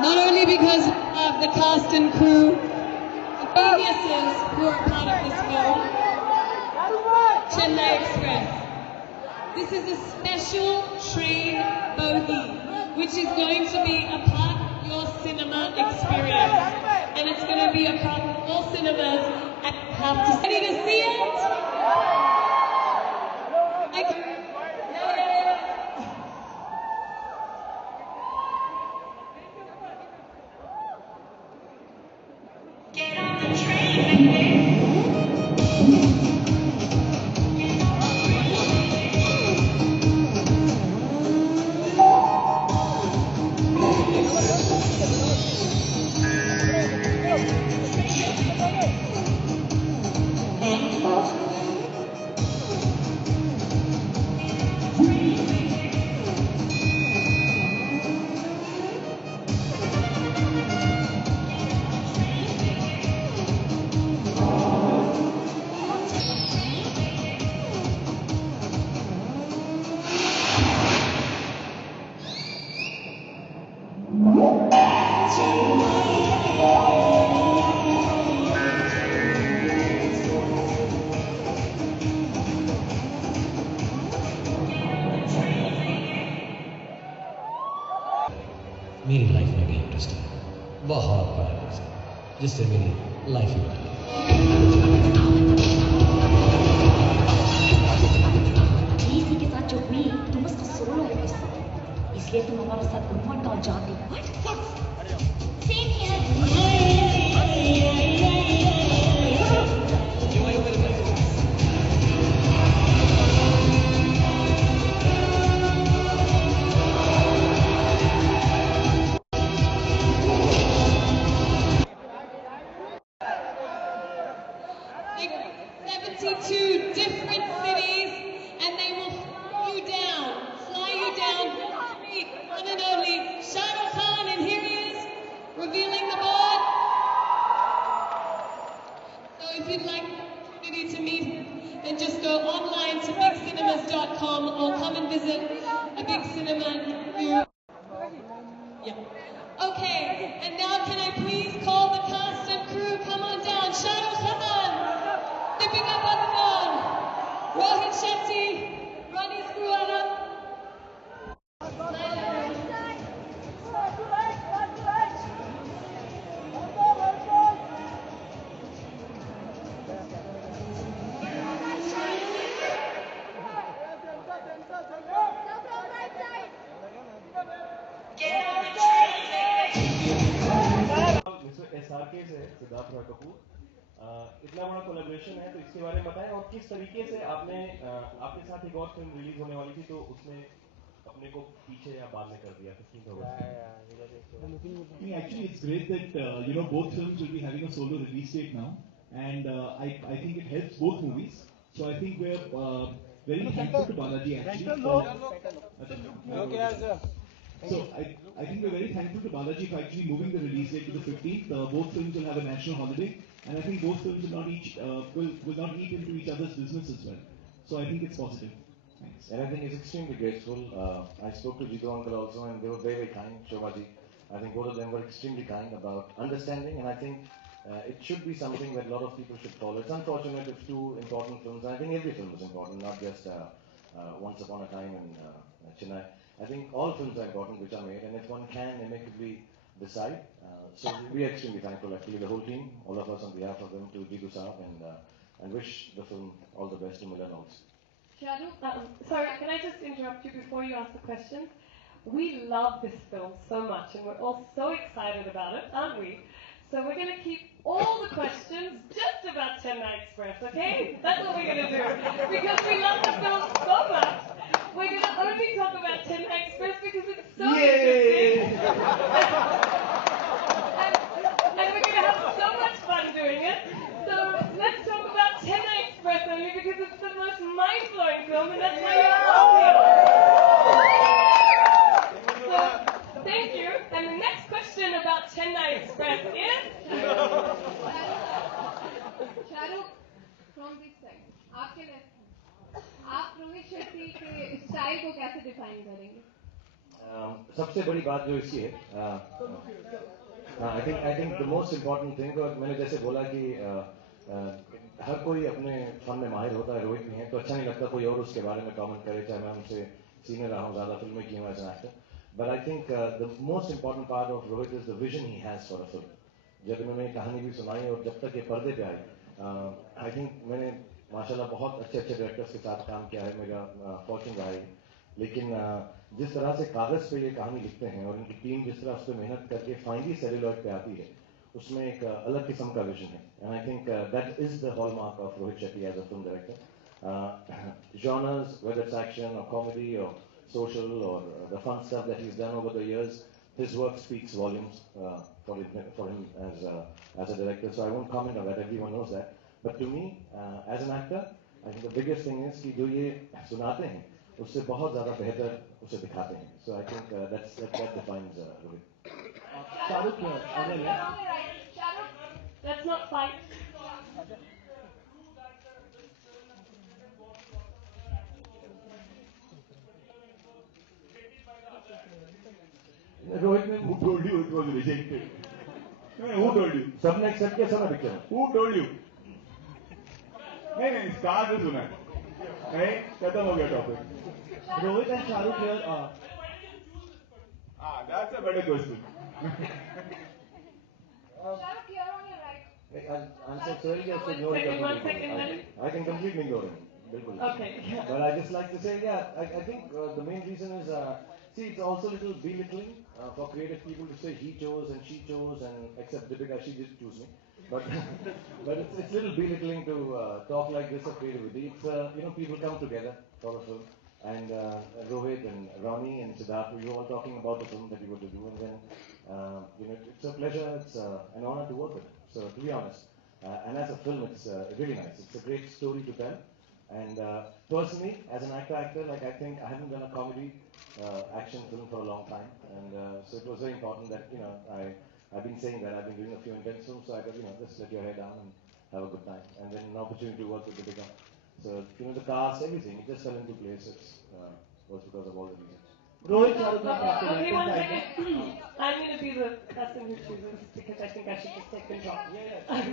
Not only because of the cast and crew, the geniuses who are part of this film, Chennai Express. This is a special train bogie, which is going to be a part of your cinema experience. And it's going to be a part of all cinemas and have to ready to see it. Get on the train, baby. मेरी life में भी interesting है, बहुत बड़ा interesting, जिससे मेरी life ही बदल गई। इसी के साथ जो हुई तुम उसका सोलो है, इसलिए तुम हमारे साथ घूमने गाँव जाती हो। Same different cities, and they will fly you down to meet one and only Shah Rukh Khan, and here he is, revealing the board. So if you'd like the opportunity to meet him, then just go online to bigcinemas.com or come and visit a big cinema near you. Yeah. Okay, and now can I please call the cast and crew, come on down. Shah Rukh Khan, Deepika Padukone, Rohit Shetty, Ronnie Skruana. SRK से सिद्धार्थ रॉय कपूर, इतना बड़ा collaboration है तो इसके बारे में बताएं और किस तरीके से आपने आपके साथ एक और फिल्म रिलीज होने वाली थी तो उसमें अपने को पीछे या बाद में कर दिया 15th August। Actually, it's great that both films will be having a solo release date now, and I think it helps both movies. So I think we're very thankful to Balaji actually. So I think we're very thankful to Balaji for actually moving the release date to the 15th. Both films will have a national holiday, and I think both films will not eat into each other's business as well. So I think it's positive. Thanks. And I think he's extremely grateful. I spoke to Jitu uncle also, and they were very, very kind. Shobhaji, I think both of them were extremely kind about understanding, and I think it should be something that a lot of people should follow. It's unfortunate if two important films, and I think every film is important, not just Once Upon a Time in Chennai. I think all films are important which are made, and if one can amicably decide, so we are extremely thankful, actually, the whole team, all of us on behalf of them, to Jitu Saab, and wish the film all the best to Milan also. Sorry, can I just interrupt you before you ask the questions? We love this film so much, and we're all so excited about it, aren't we? So we're going to keep all the questions just about Chennai Express, okay? That's what we're going to do. Because we love the film so much, we're going to only talk about Chennai Express because it's so interesting. And we're going to have so much fun doing it. So let's talk about Chennai Express only because it's the most mind-blowing film, and that's why you're all here. So, thank you. And the next question about Chennai Express is... Shahrukh, from this side, आपके लिए आप रोहित शेट्टी के style को कैसे define करेंगे? सबसे बड़ी बात जो इसकी है, I think the most important thing, और मैंने जैसे बोला कि हर कोई अपने फन में माहिर होता है, रोहित भी हैं, तो अच्छा नहीं लगता कोई और उसके बारे में कमेंट करे, चाहे मैं उनसे सीनियर रहा हूँ, ज़्यादा फिल्में की हूँ as an actor. But I think the most important part of Rohit is the vision he has for a film. जब इन्होंने कहानी भी सुनाई और जब तक ये पर्दे पे आई, I think मैंने माशाल्लाह बहुत अच्छे डायरेक्टर्स के साथ काम किया है, मेरा फॉर्चून रहा है. लेकिन जिस तरह से कागज पे ये कहानी लिखते हैं और इनकी टीम जिस तरह उस पर मेहनत करके फाइनली सेल्यूलॉइड पे आती है, उसमें एक अलग किस्म का विजन है. And I think that is the hallmark of Rohit Shetty as a film director. Genres, whether it's action or comedy or social or the fun stuff that he's done over the years, his work speaks volumes for him as a director. So I won't comment on that. Everyone knows that. But to me, as an actor, I think the biggest thing is कि जो ये सुनाते हैं, उससे बहुत ज़्यादा बेहतर उसे दिखाते हैं. So I think that defines Rohit. Shahrukh here, on your left. Let's not fight. Rohit ने Who told you it was rejected? Who told you? सबने एक्सेप्ट किया सब पिक्चर. Who told you? नहीं स्टार से सुना है. नहीं खत्म हो गया topic. Rohit and Shahrukh here. That's a better question. Shahrukh, you're on your right. I'll answer sorry या उसको ignore कर. I can completely ignore him. बिल्कुल. Okay. But I just like to say, I think the main reason is, see, it's also a little belittling for creative people to say he chose and she chose, and except Deepika, she did choose me. But it's a little belittling to talk like this of creativity. It's people come together for a film, and Rohit and Ronnie and Siddharth, we were all talking about the film that we were to do, and then it's a pleasure, it's an honor to work with him. So to be honest, and as a film, it's really nice. It's a great story to tell. And personally, as an actor, like I think I haven't done a comedy action film for a long time, and so it was very important that I've been saying that I've been doing a few intense films, so I thought just let your hair down and have a good time, and then an opportunity to work with Deepika. So the cast, everything, it just fell into place. It was because of all the reasons. Rohit, Shahrukh, Okay, one second. I'm going to be the person who chooses because I think I should just take control.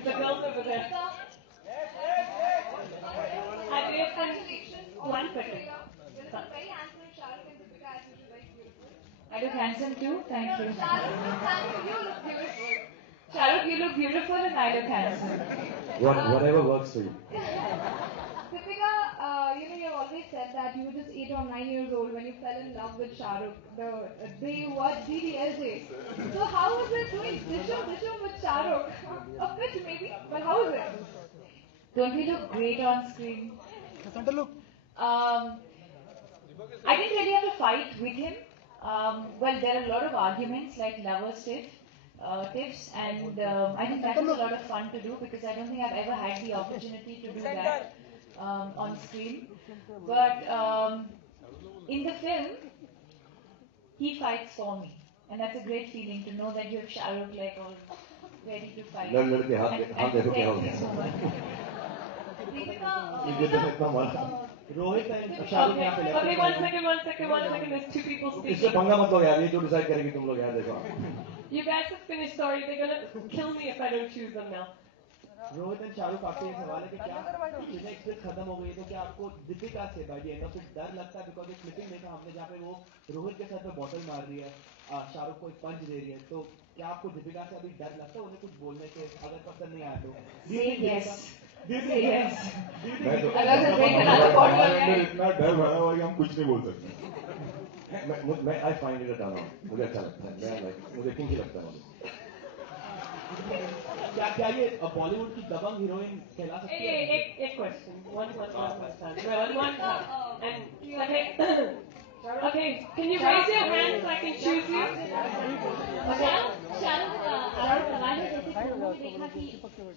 The girls over there. Congratulations. One second. You're very handsome, Shahrukh and Deepika, as usual, very beautiful. I look handsome too. Thank you. Shahrukh, you look beautiful. Shahrukh, you look beautiful and I look handsome. Whatever works for you. Deepika, you've always said that you were just 8 or 9 years old when you fell in love with Shahrukh. The day you watched DDLJ. So how was it doing Disham with Shahrukh? A bit maybe, but how was it? Don't we look great on screen? Look. I didn't really have to fight with him. Well, there are a lot of arguments like lovers tips, and I think that was a lot of fun to do because I don't think I've ever had the opportunity to do that on screen. But in the film, he fights for me. And that's a great feeling to know that you have Shah Rukh like all ready to fight. लड़के हाथ And देखो क्या हो protect गया me so much. ये देखो इतना मारा रोहित and शाहरुख यहाँ पे left Okay, में one हैं। second. There's two people इससे speaking. पंगा मत लो यार ये जो डिसाइड करेगी तुम लोग यार देखो You guys have finished. Sorry, they're gonna kill me if I don't choose them now. Rohit and Shahrukh आपसे ये सवाल है कि क्या चेन्नई एक्सप्रेस खत्म हो गई है तो क्या आपको दीपिका से by the end of it डर लगता है बिकॉज एक क्लिपिंग देखा हमने जहाँ पे वो रोहित के सर पे बॉटल मार रही है शाहरुख को एक पंच दे रही है तो क्या आपको दीपिका से अभी डर लगता है उन्हें कुछ बोलने से अगर पसंद नहीं आया तो Say yes. Say yes. मैं तो इतना डर भरा हुआ कि हम कुछ नहीं बोल सकते मैं I find it a turn on मुझे अच्छा लगता है मैं लाइक मुझे किंकी लगता है मुझे क्या ये बॉलीवुड की दबंग हीरोइन कहला सकती है एक question. One question. And okay, can you raise your hand so I can choose you? Shahrukh सवाल है जैसे प्रोमो में देखा कि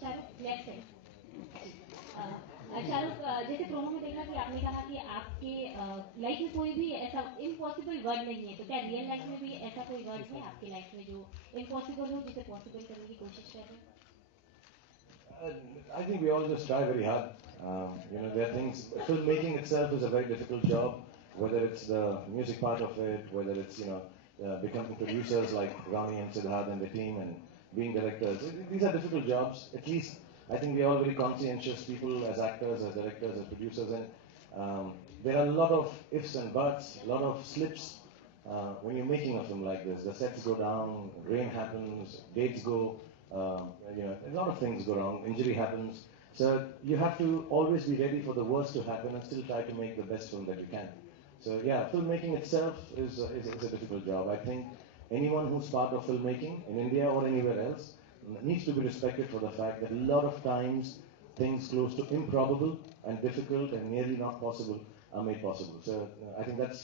शाहरुख लेफ्ट है शाहरुख जैसे प्रोमो में देखा कि आपने कहा कि आपके लाइफ में कोई भी ऐसा इम्पॉसिबल वर्ड नहीं है तो क्या रियल लाइफ में भी ऐसा कोई वर्ड है आपके लाइफ में जो इम्पॉसिबल हो जिसे पॉसिबल करने की कोशिश कर रहे हैं I think we all just try very hard. There are things. Filmmaking itself is a very difficult job. Whether it's the music part of it, whether it's becoming producers like Ronnie and Siddharth and the team, and being directors. These are difficult jobs. At least I think we are all very conscientious people as actors, as directors, as producers, and there are a lot of ifs and buts, a lot of slips when you're making a film like this. The sets go down, rain happens, dates go. A lot of things go wrong, injury happens. So you have to always be ready for the worst to happen and still try to make the best film that you can. So yeah, filmmaking itself is a difficult job. I think anyone who's part of filmmaking in India or anywhere else needs to be respected for the fact that a lot of times things close to improbable and difficult and nearly not possible are made possible. So I think that's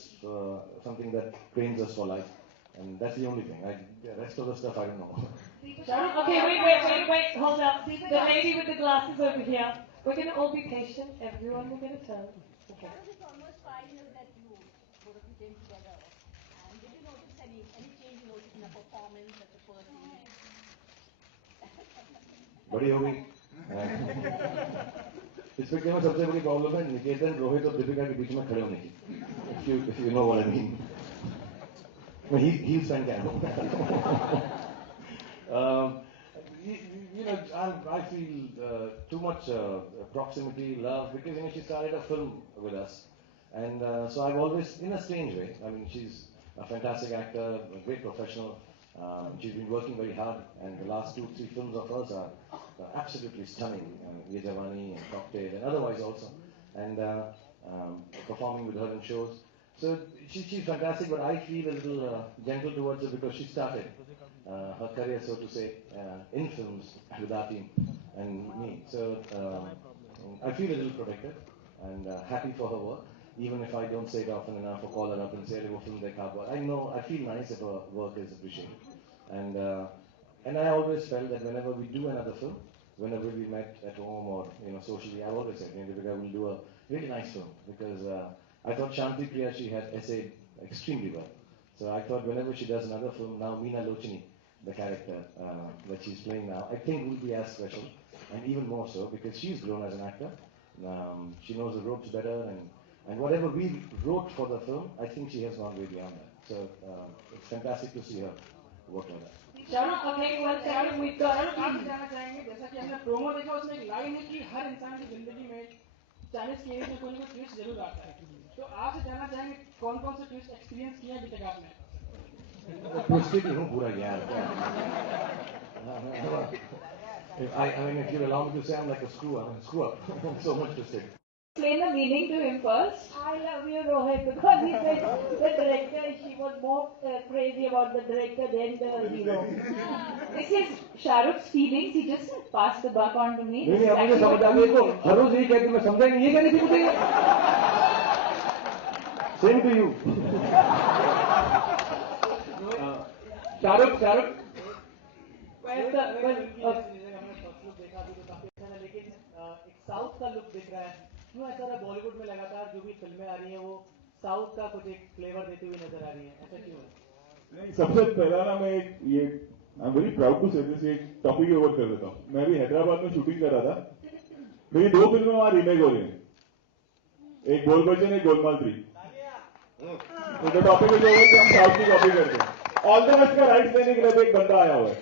something that trains us for life. And that's the only thing. The rest of the stuff I don't know. Okay, wait, hold up. The lady with the glasses over here. We're going to all be patient. Everyone will get a turn. Okay. It's almost 5 years that you both of you came together. And did you notice any change you noticed in the performance as a person? बड़ी हो गई इस picture में सबसे बड़ी problem है निकेतन रोहित और दीपिका के बीच में खड़े होने की if you know what I mean. He's fantastic. I feel too much proximity, love, because she started a film with us, and so I've always, in a strange way. I mean, she's a fantastic actor, a great professional. She's been working very hard, and the last 2-3 films of hers are absolutely stunning. Ye Jawani and Cocktail, and otherwise also, and performing with her in shows. So she's fantastic, but I feel a little gentle towards her because she started her career, so to say, in films with our team and me. So I feel a little protected and happy for her work, even if I don't say it often enough or call her up and say, "Hey, wo film dekha." I feel nice if her work is appreciated, and I always felt that whenever we do another film, whenever we met at home or socially, I always said, "Deepika will do a really nice film," because I thought Shanti Priya, she had essayed extremely well. So I thought whenever she does another film, now Meena Lochini, the character that she's playing now, I think will be as special, and even more so, because she's grown as an actor. She knows the ropes better, and whatever we wrote for the film, I think she has gone way beyond that. So it's fantastic to see her work like that. Shahrukh, okay, one second, we've got... आप जानना चाहेंगे जैसा कि हमने promo देखा उसमें एक line है कि हर इंसान की जिंदगी में चाइनीज की एज में कोई ना कोई ट्विस्ट जरूर आता है तो आपसे जानना चाहेंगे कौन कौन से ट्विस्ट एक्सपीरियंस किया अभी तक आपने ट्विस्टेड ही हूँ पूरा यार I mean, if you allow me to say, I'm like a screw up. So much to say. Explain the meaning to him first. I love you, Rohit, because he said the director, she was more crazy about the director than the hero. This is Shahrukh's feelings. He just passed the buck on to me. नहीं अब मुझे समझ आ गई तो हर रोज यही कहती मैं समझा नहीं ये कहनी थी मुझे Same to you. शाहरुख लेकिन एक साउथ का लुक दिख रहा है क्यों ऐसा रहा बॉलीवुड में लगातार जो भी फिल्में आ रही हैं वो साउथ का कुछ एक फ्लेवर देती हुई नजर आ रही है ऐसा क्यों है सबसे पहला ना मैं ये I am very proud to say this, एक टॉपिक के ऊपर कर देता हूँ। मैं भी हैदराबाद में शूटिंग कर रहा था, मेरी 2 फिल्में वहां रीमेक हो रही हैं, एक बोल बच्चन, एक गोलमाल 3। तो टॉपिक के ऊपर हम साउथ की कॉपी करते हैं। ऑल द बेस्ट का राइट्स लेने के लिए एक बंदा आया हुआ है।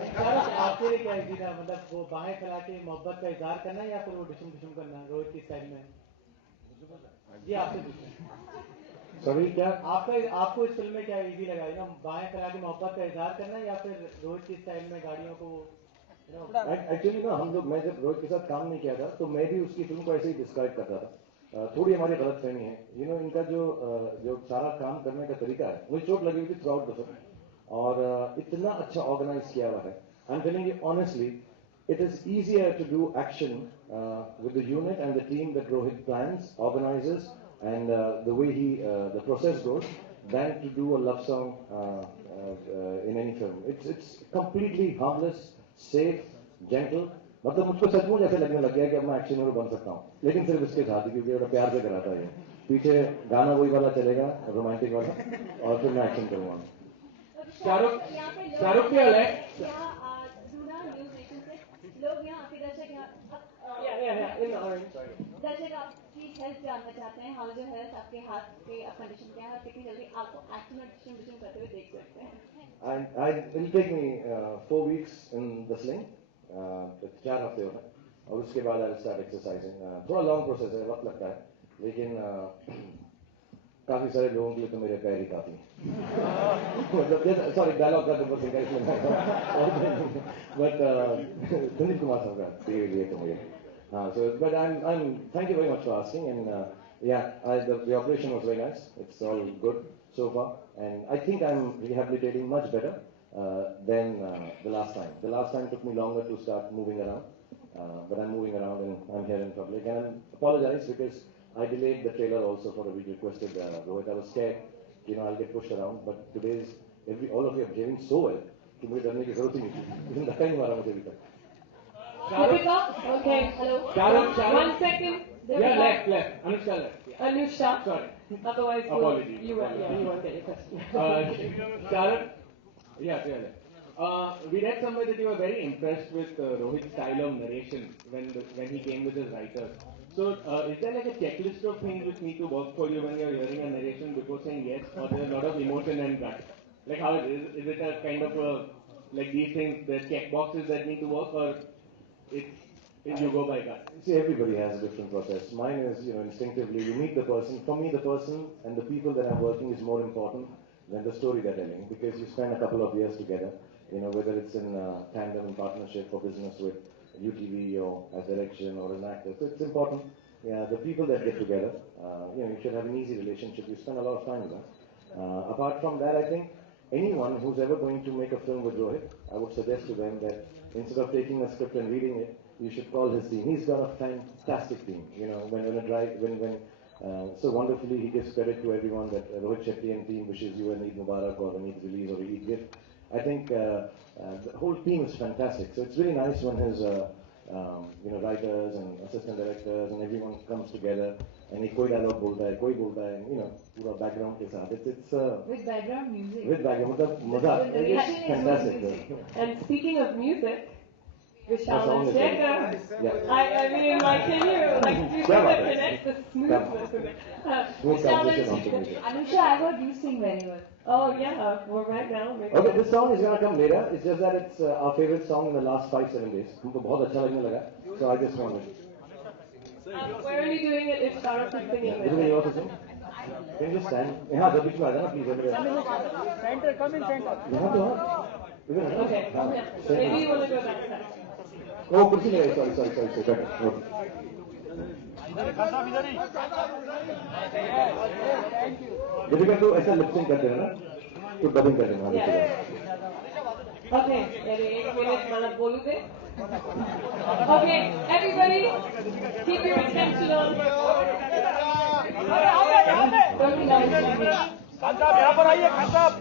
आपके लिए क्या इजी था, मतलब वो बाहें फैला के मोहब्बत का इजहार करना या फिर वो डिशुम डिशुम करना रोहित की स्टाइल में? जी आपसे पूछें। सॉरी क्या आपको इस फिल्म में क्या इजी लगा, ना बाहें फैला के मोहब्बत का इजहार करना या फिर रोहित की स्टाइल में गाड़ियों को? एक्चुअली ना हम लोग, मैं जब रोहित के साथ काम नहीं किया था तो मैं भी उसकी फिल्म को ऐसे ही डिस्क्राइब करता था। थोड़ी हमारी गलतफहमी है, इनका जो सारा काम करने का तरीका है, मुझे चोट लगी हुई थी थ्रू आउट द फिल्म, और इतना अच्छा ऑर्गेनाइज किया हुआ है। I am telling you honestly, it is easier to do action with the unit and the team that Rohit plans, organizes, and the way the process goes, than to do a love song in any film. It's completely harmless, safe, gentle. मतलब मुझको सचमुच ऐसे लगने लग गया कि अब मैं एक्शन हीरो बन सकता हूँ, लेकिन सिर्फ इसके साथ ही, क्योंकि बड़ा प्यार से कराता है। पीछे गाना वही वाला चलेगा, रोमांटिक वाला, और फिर मैं एक्शन करूँगा। शाहरुख क्या है? लोग यहाँ आपके दर्शक दर्शक आपकी हेल्थ जानना चाहते हैं। How is your health? आपके हाथ के कंडीशन क्या है? कितनी जल्दी आपको एक्शन में डिस्ट्रीब्यूशन करते हुए देख सकते हैं? It will take me 4 weeks in the sling, 4 हफ्ते होना, और उसके बाद I will start exercising. थोड़ा लॉन्ग प्रोसेस है, वक्त लगता है, लेकिन काफी सारे लोगों के लिए तो मेरे पैर ही काफी हैं। सॉरी डायलॉग का बट संदीप कुमार साहब का लिए तो मुझे, हाँ, so but I'm thank you very much for asking, and the operation was very nice. It's all good so far, and I think I'm rehabilitating much better than the last time. The last time took me longer to start moving around, but I'm moving around and I'm here in public, and I apologize because I delayed the trailer also for a video requested Rohit. I was scared, I'll get pushed around, but today's all of you are behaving so well कि मुझे डरने की जरूरत ही नहीं थी, लेकिन धक्का ही मारा मुझे अभी तक। Okay, hello. Shahrukh. 1 second. Yeah, left. Anushka left. Yeah. Anushka. Sorry. Otherwise, apologies. you won't get your question. Shahrukh. Yeah. We read somewhere that you were very impressed with Rohit's style of narration when he came with his writers. So, is there like a checklist of things which need to work for you when you're hearing a narration before saying yes, or there's a lot of emotion and gut? Like how is it a kind of like these things, there's check boxes that need to work, or you go by gut? See, everybody has a different process. Mine is, instinctively, you meet the person. For me, the person and the people that I'm working is more important than the story they're telling, because you spend a couple of years together, whether it's in tandem and partnership for business with UTV or as direction or as an actor. So it's important. Yeah, the people that get together, you should have an easy relationship. You spend a lot of time with them. Apart from that, I think anyone who's ever going to make a film with Rohit, I would suggest to them that instead of taking a script and reading it, you should call his team. He's got a fantastic team. So wonderfully he gives credit to everyone that Rohit Shetty and team wishes you an Eid Mubarak or an Eid release or an Eid gift. I think the whole team is fantastic. So it's really nice when his writers and assistant directors and everyone comes together and koi dialogue bolta hai, koi bolta hai, pura background ke saath. It's with background music. With background, maza. It's fantastic. And speaking of music, Vishal and Shekhar. Yeah. I mean, like, can you connect the smoothness of it? Vishal and Shekhar. Anusha, I heard you sing very well. Oh yeah, well right now. Maybe. Okay, this song is gonna come later. It's just that it's our favorite song in the last 5-7 days. हमको बहुत अच्छा लगने लगा. So I just wanted. We're only doing it if Shahrukh is singing with you want to sing? Can you just stand? यहाँ जब बीच में आ जाना please. Center, come in center. यहाँ तो हाँ. Okay. Maybe you want to go back. Oh, कुर्सी नहीं आई. Sorry. Better. Difficult to ऐसा lip sync कर देना ना, तो dubbing कर देना. Okay, ready? 1 minute मतलब बोलू दे. Okay, everybody, keep your attention on. Khan साहब यहाँ पर आइए, खान साहब.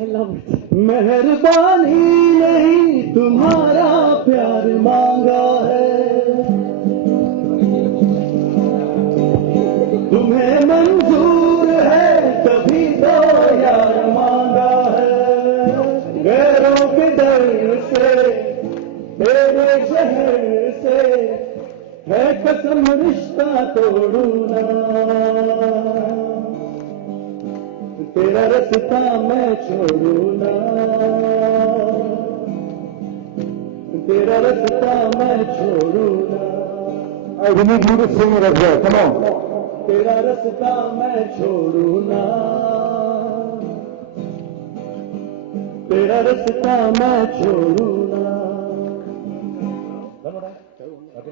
I love it. मेहरबानी नहीं तुम्हारा दर से तेरे शहर से है कसम रिश्ता तोड़ूना तेरा रास्ता मैं छोड़ूना तेरा रास्ता मैं छोड़ूना I we need you to sing it as well. Come on. तेरा रास्ता मैं छोड़ूना तेरा रास्ता मैं छोड़ूना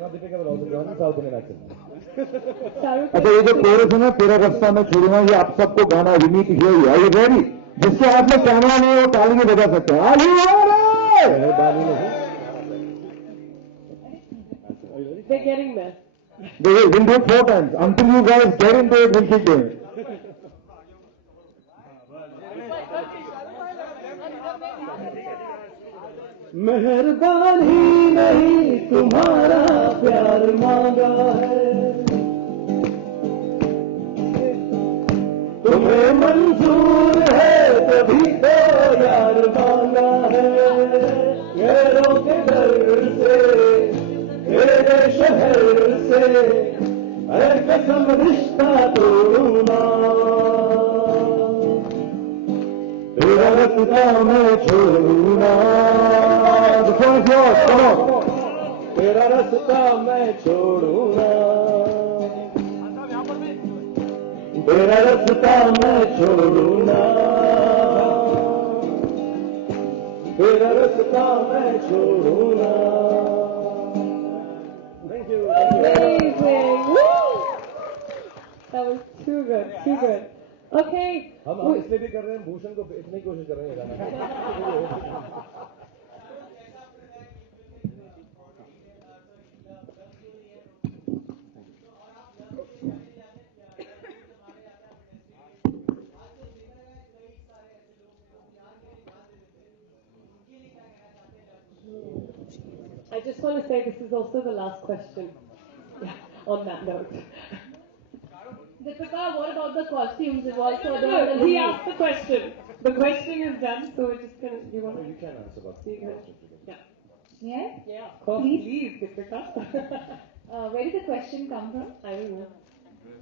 Deepika will also join the South Indian accent. अच्छा ये जो कोरस है ना तेरा रास्ता मैं छोड़ूंगा ये आप सबको गाना we need to hear you are you ready जिसके हाथ में कैमरा नहीं है वो ताली में बजा सकते हैं are you ready They're getting there. we'll do it 4 times until you guys get into it we'll keep doing it मेहरबानी नहीं तुम्हारा प्यार मांगा है तुम्हें मंजूर है तभी तो यार मांगा है गैरों के घर से तेरे शहर से है कसम रिश्ता तोड़ूना तेरा रास्ता मैं छोड़ूंगा तेरा रास्ता मैं छोड़ूंगा तेरा रास्ता मैं छोड़ूंगा तेरा रास्ता मैं छोड़ूंगा Thank you. Amazing. Woo! That was too good, too good. Okay. हम इसलिए भी कर रहे हैं भूषण को इतनी कोशिश कर रहे हैं गाना I just want to say this is also the last question. On that note. Deepika, what about the costumes? Is also No, he asked the question. The question is done, so we're just gonna. You want to? You can answer that. Yeah. Yeah? Yeah, of course. Please, Deepika. Where did the question come from? I don't know.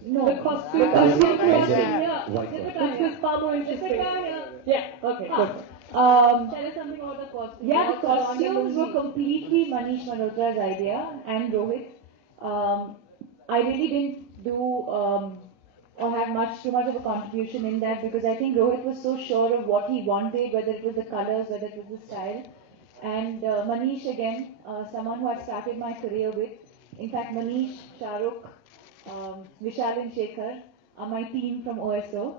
No. The costume. The costume. Yeah. Deepika, This is far more interesting. Deepika, Yeah. Okay. Good. Tell us something about the costumes. Yeah, the What's on the costumes were movie? completely Manish Malhotra's idea and Rohit. I really didn't do or have too much of a contribution in that because I think Rohit was so sure of what he wanted, whether it was the colors, whether it was the style. And Manish again, someone who I started my career with. In fact, Manish, Shahrukh, Vishal and Shekhar are my team from OSO.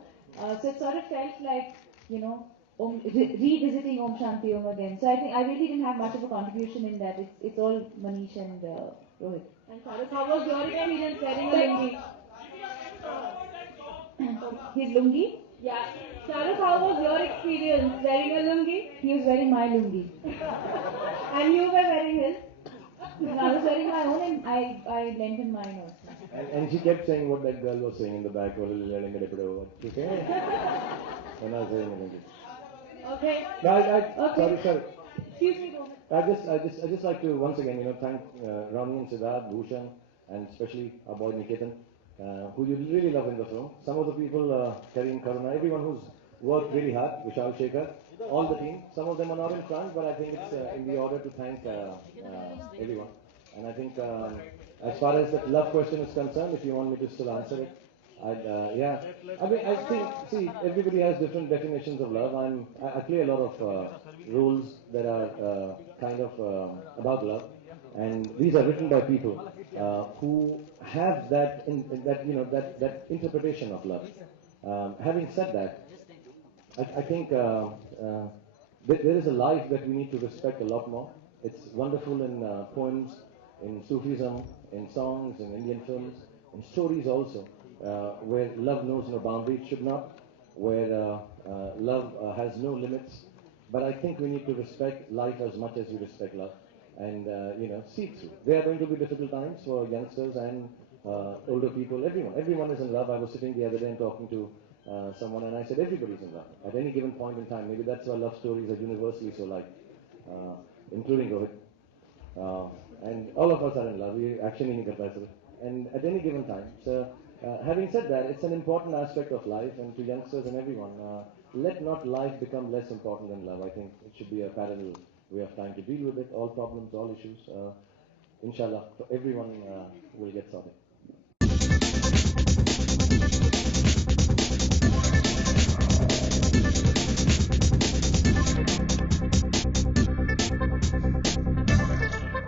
So it sort of felt like, you know, revisiting Om Shanti Om again. So I think I really didn't have much of a contribution in that. It's all Manish and Rohit. And Shahrukh, how was your experience wearing a lungi? His lungi? Yeah. Shahrukh, how was your experience wearing a lungi? He was wearing my lungi. And you were wearing his? No, I was wearing my own and I lent him mine also. And she kept saying what that girl was saying in the back. Okay? And I was saying anything. Okay. No, sorry. Excuse me, Rohit. I just like to once again, thank Ronnie and Siddharth, Bhushan, and especially our boy Niketan, who you really love in the film. Some of the people, Karim, Karuna, everyone who's worked really hard, Vishal Shekhar, all the team. Some of them are not in front, but I think it's in the order to thank everyone. And I think as far as the love question is concerned, if you want me to still answer it, yeah. I mean, I think, see, everybody has different definitions of love. I play a lot of roles that are kind of about love, and these are written by people who have that interpretation of love. Having said that, I think there is a life that we need to respect a lot more. It's wonderful in poems, in Sufism, in songs, in Indian films, in stories also. Where love knows no boundaries, should not, where love has no limits. But I think we need to respect life as much as we respect love, and see it through. There are going to be difficult times for youngsters and older people. Everyone is in love. I was sitting the other day and talking to someone, and I said everybody's in love at any given point in time. Maybe that's why love stories are universally so liked. including Rohit. And all of us are in love. We action nahi karta hai sir. And at any given time. So, having said that, it's an important aspect of life, and to youngsters and everyone, let not life become less important than love. I think it should be a parallel way of trying to deal with it. All problems, all issues. Inshallah, everyone will get sorted.